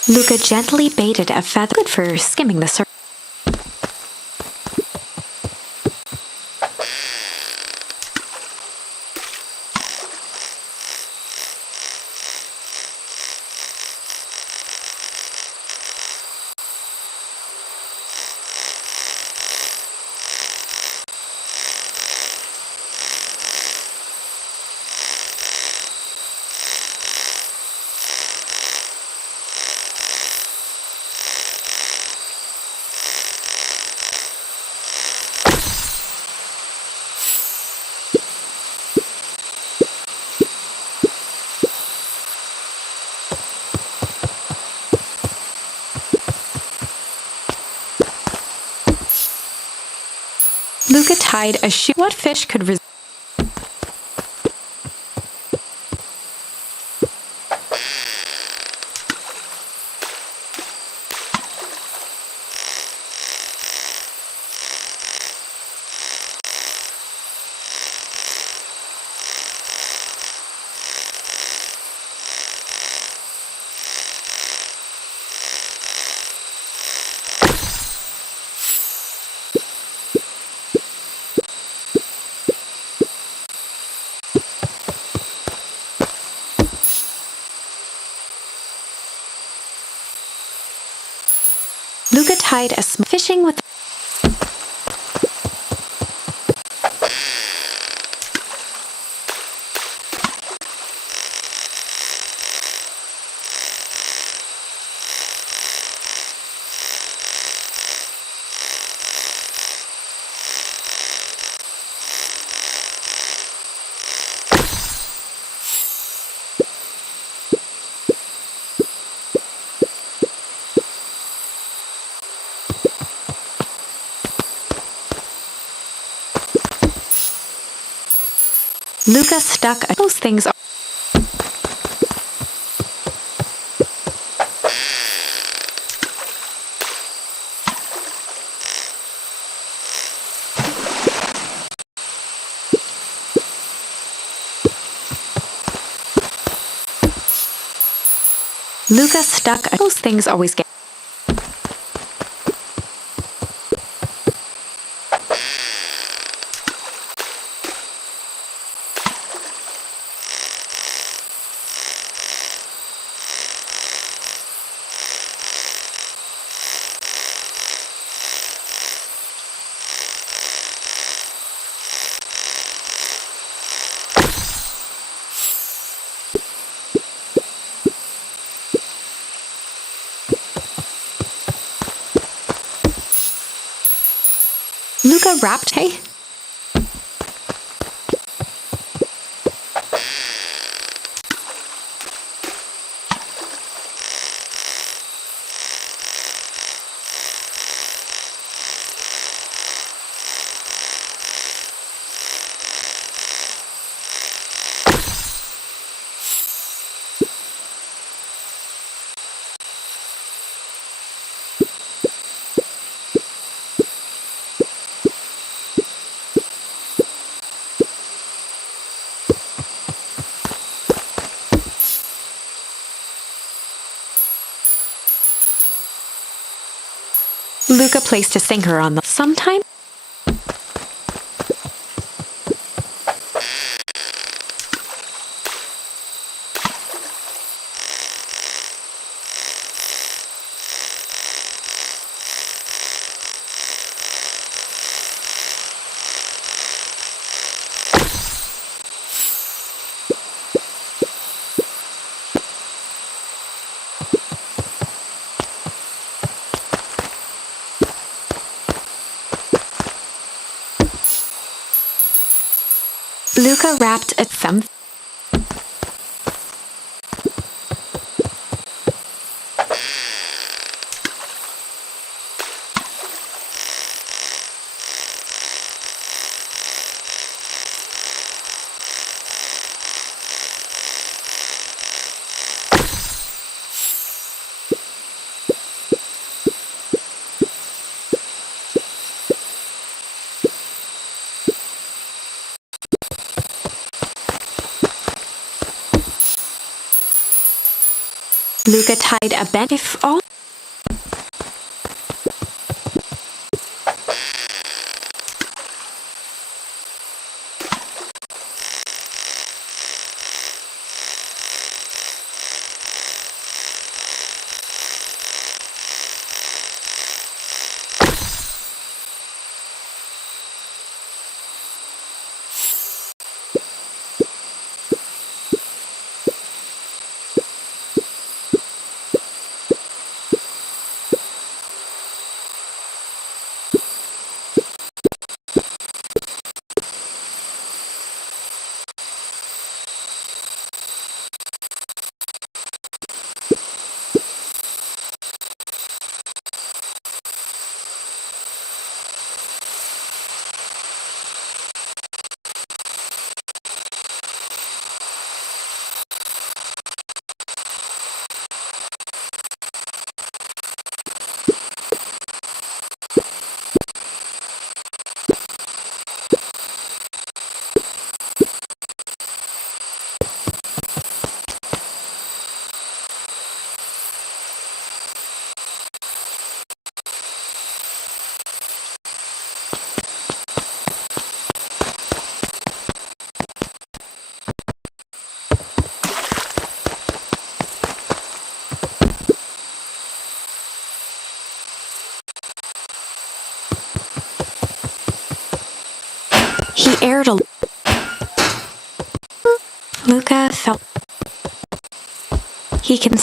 Luca gently baited a feather good for skimming the surface. Luca tied a shoe. What fish could resist? Luca tied a fishing with. Luca stuck those things. Luca stuck those things always get. Luca wrapped hay. Luca placed a sinker on the sometime. Luca wrapped a thumb. Luca tied a bent if all. He aired a. Luca felt. He can.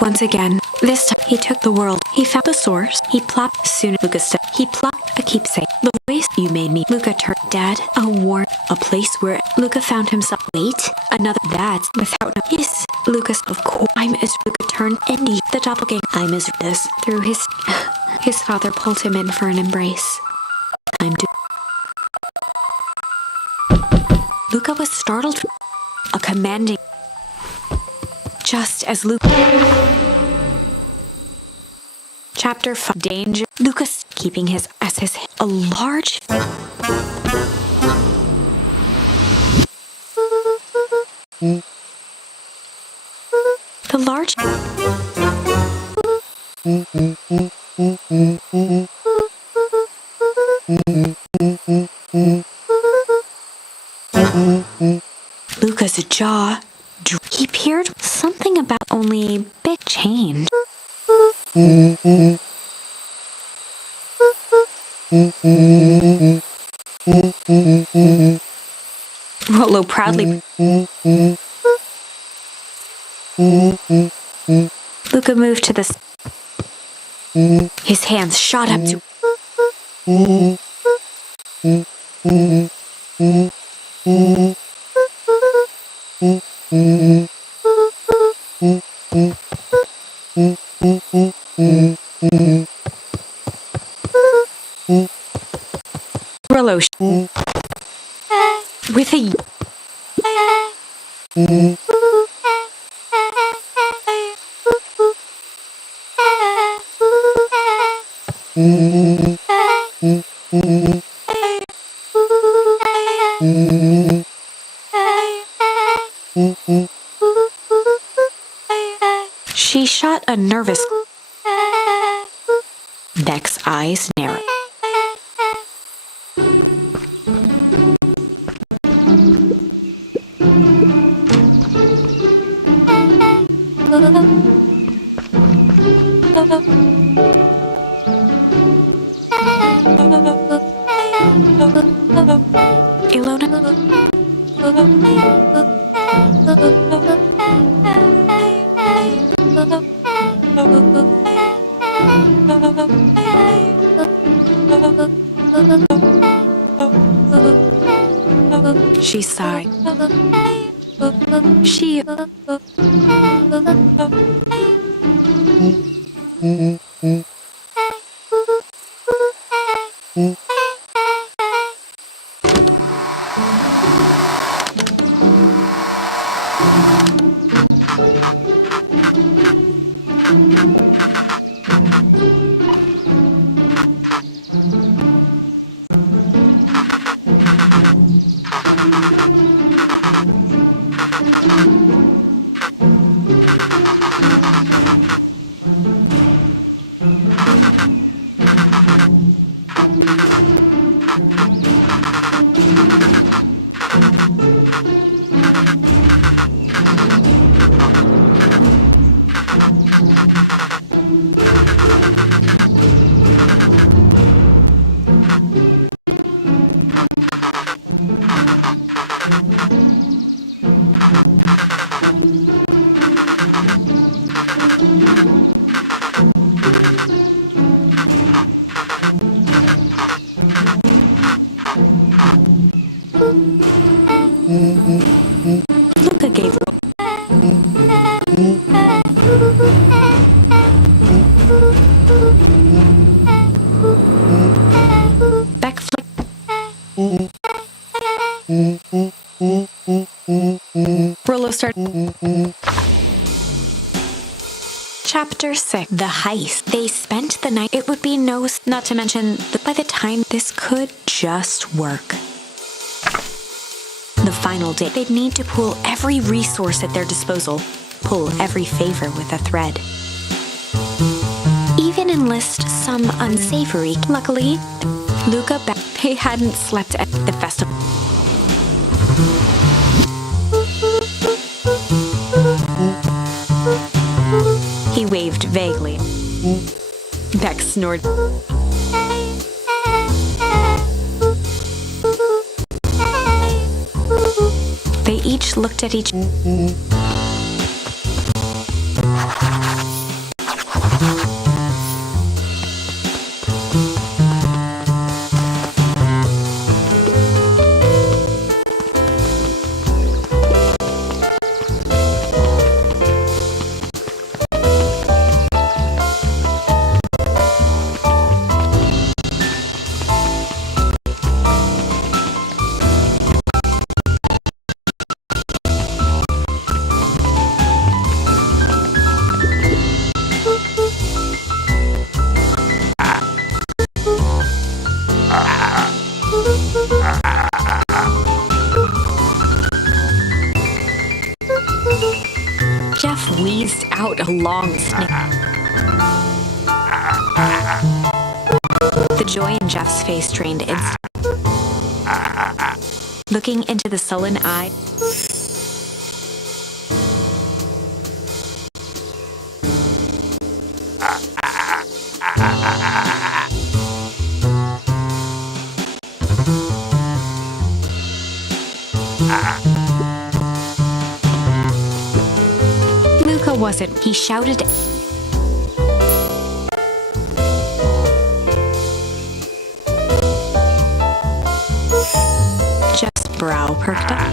Once again, this time he took the world. He found the source. He plopped soon. Luca he plopped a keepsake. The voice you made me. Luca turned dead. A warm. A place where Luca found himself. Wait, another. That's without no. Yes, Lucas. Of course, I'm as Luca turned Indy. The doppelganger. I'm as this through his. His father pulled him in for an embrace. Luca was startled. A commanding. Just as Luca. Chapter 5. Danger. Lucas keeping his as his a large. The large. Luca's jaw. He peered something about only big change. Rollo proudly. Luca moved to the. His hands shot up to. Rollo with a. She shot a nervous. Beck's eyes narrowed. Ilona. She sighed. She. Luca gave. Beck flicked. Rollo started. Chapter 6. The Heist. They spent the night. It would be not to mention that by the time this could just work. The final day, they'd need to pool every resource at their disposal, pull every favor with a thread. Even enlist some unsavory. Luckily, Luca, they hadn't slept at the festival. He waved vaguely. Beck snored. They each looked at each. Jeff wheezed out a long snick. The joy in Jeff's face drained instantly. Looking into the sullen eye. Luca wasn't. He shouted. Jeff's brow perked up,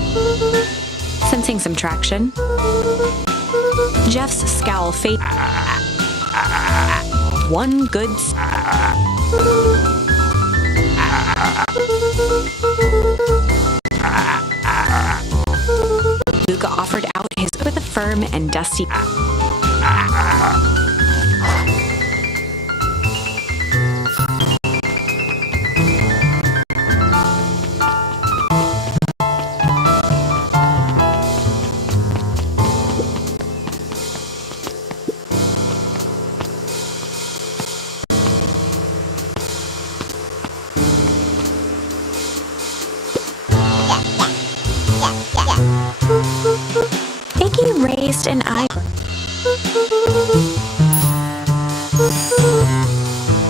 sensing some traction. Jeff's scowl faded. One good. Luca offered out his with a firm and dusty. raised an eye.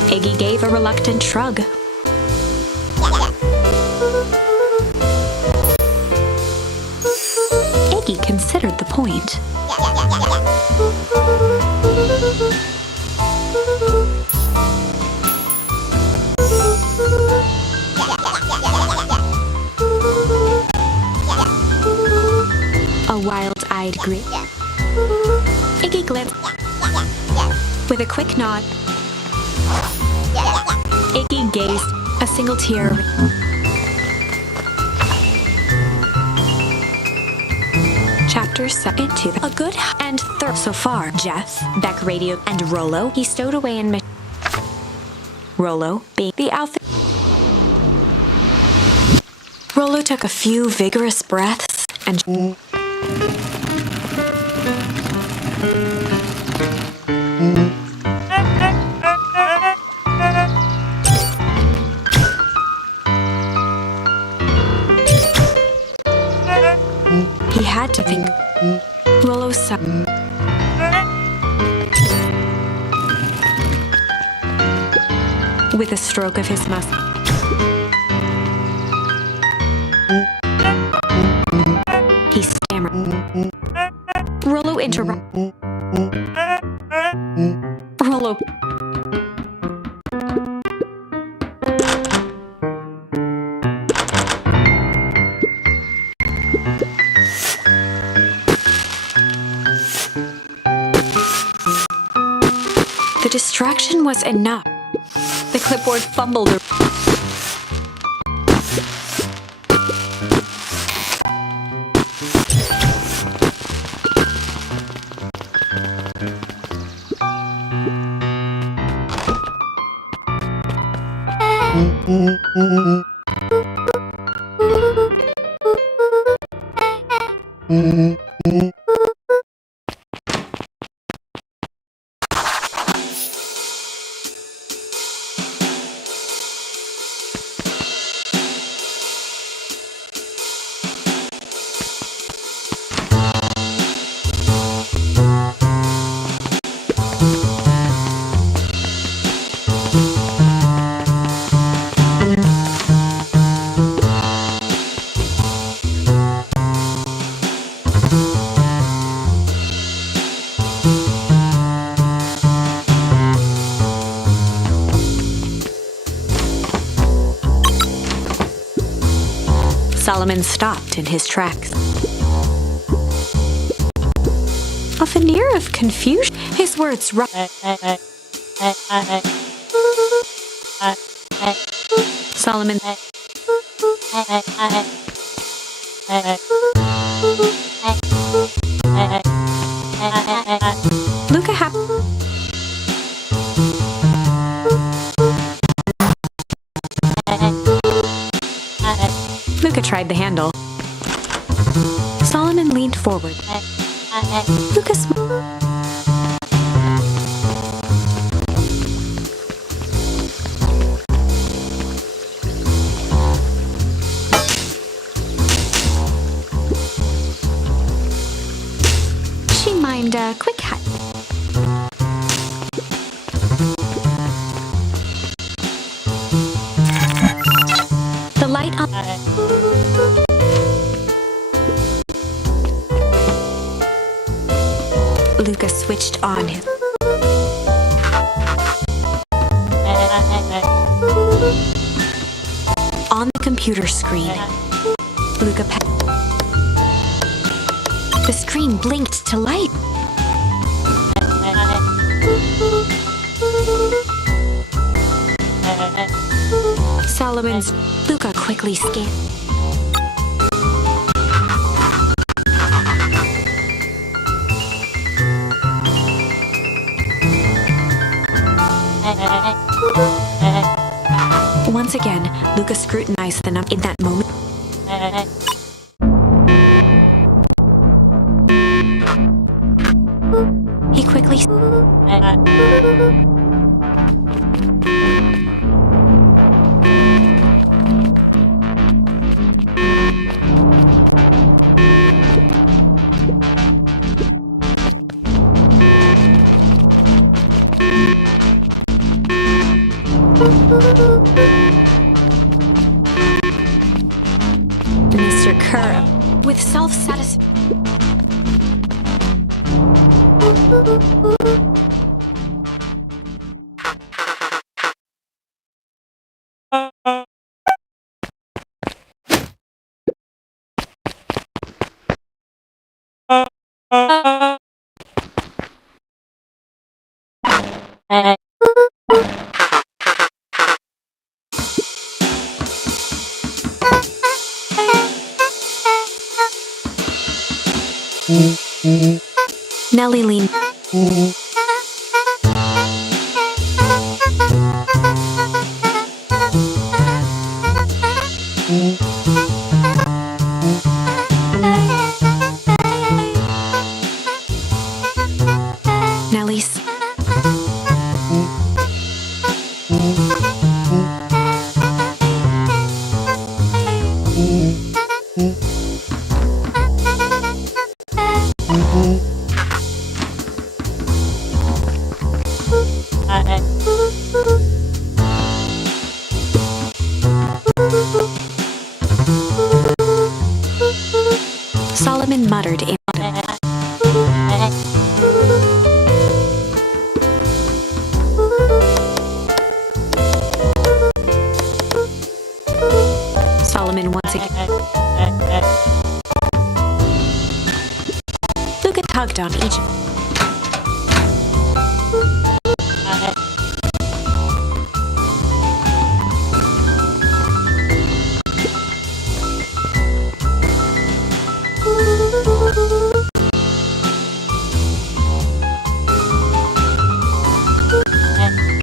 Iggy gave a reluctant shrug. Iggy considered the point. A wild-eyed grin. Iggy glanced. With a quick nod, Iggy gazed, a single tear. Chapter 7 into a good and third so far. Jeff, Beck radioed, and Rollo he stowed away in Rollo being the outfit. Rollo took a few vigorous breaths and he had to think. Rollo sighed. With a stroke of his mustache. He stammered. Rollo interrupted. Rollo. The distraction was enough. The clipboard fumbled. Solomon stopped in his tracks. A veneer of confusion. His words Solomon. Luca Luca tried the handle. Solomon leaned forward. Luca She mined a quick hat. The light on. Luca switched on him. On the computer screen, Luca the screen blinked to light. Solomon's Luca quickly scanned. Once again, Luca scrutinized the number in that moment. He quickly Mr. Kerr, with self-satisfaction. Nellie leaned. Nellie's. Solomon muttered in. Solomon once again. Luca tugged on each.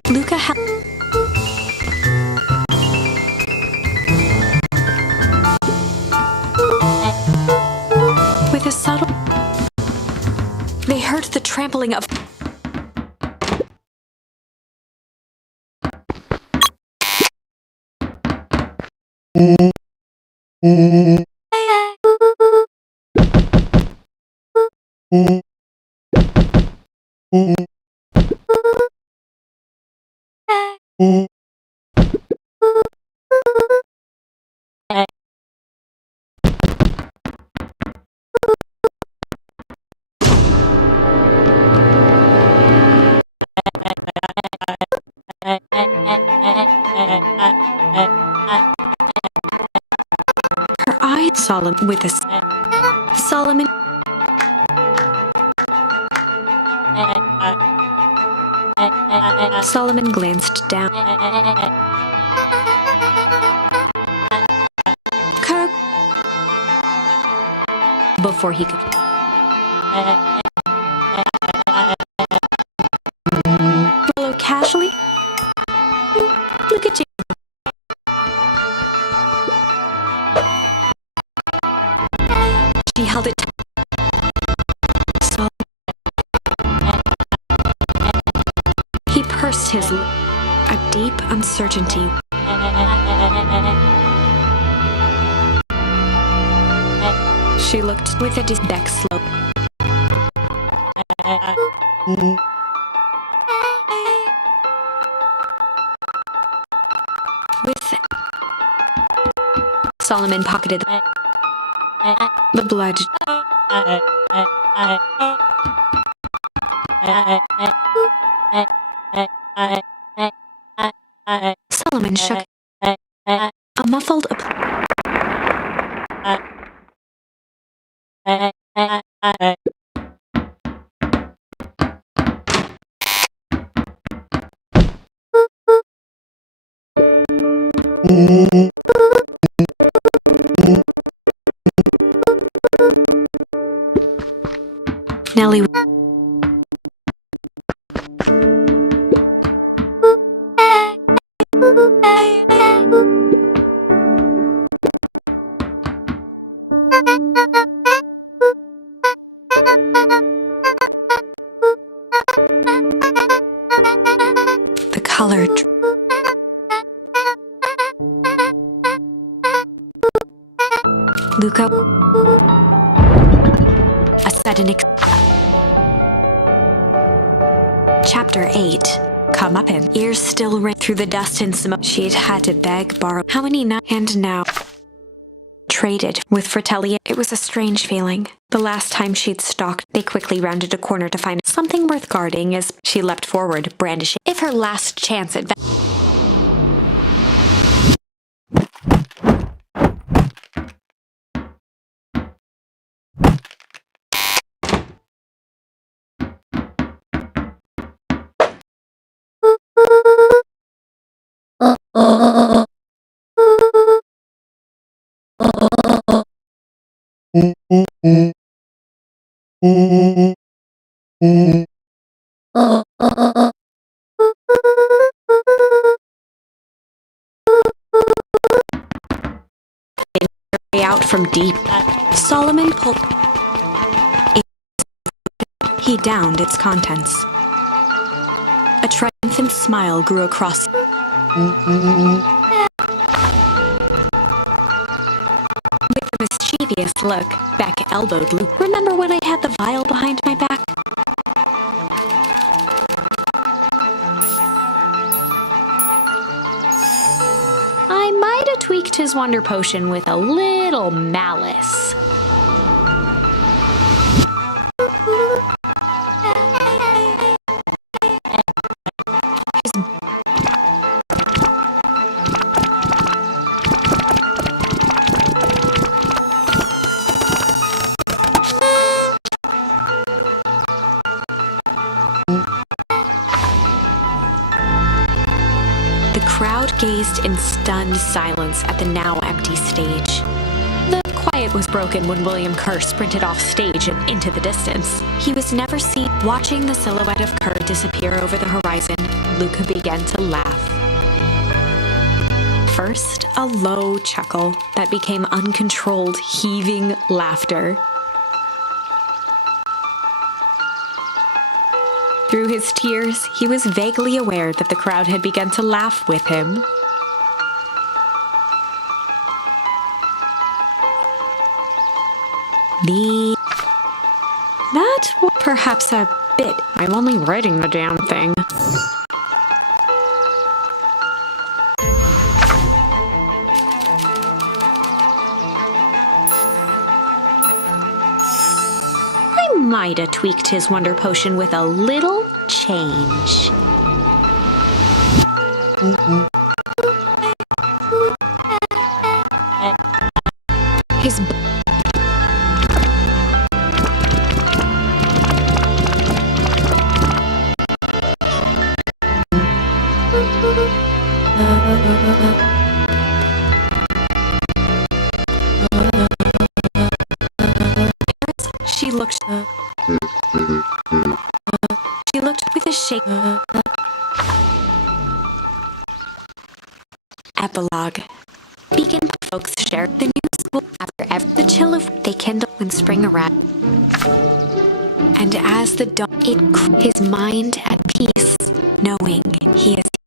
Luca held. With a subtle. They heard the trampling of. Her eyes Solomon with a. Solomon. Solomon glanced down. Kirk. Before he could. Follow casually. Look at you. She held it. He pursed his lips. A deep uncertainty. She looked with a neck slope. With Solomon pocketed the blood. Solomon shook. A muffled. Nellie. The color. Luca. A sudden. Chapter 8. Come up in. Ears still ring through the dust and smoke. She'd had to beg, borrow. How many nights? And now. traded with Fratelli. It was a strange feeling. The last time she'd stalked, they quickly rounded a corner to find something worth guarding as she leapt forward, brandishing. If her last chance at way out from deep, Solomon pulled. He downed its contents. A triumphant smile grew across. With a mischievous look, Beck elbowed Luke. Remember when I had the vial behind my back? I might have tweaked his wonder potion with a little malice. The crowd gazed in stunned silence at the now empty stage. The quiet was broken when William Kerr sprinted off stage and into the distance. He was never seen. Watching the silhouette of Kerr disappear over the horizon, Luca began to laugh. First, a low chuckle that became uncontrolled, heaving laughter. Through his tears, he was vaguely aware that the crowd had begun to laugh with him. That was perhaps a bit. I'm only writing the damn thing. I might have tweaked his wonder potion with a little change. His She looked with a shake. Epilogue. Beacon folks shared the news after the chill of they kindled when spring arrived. And as the dawn, his mind at peace, knowing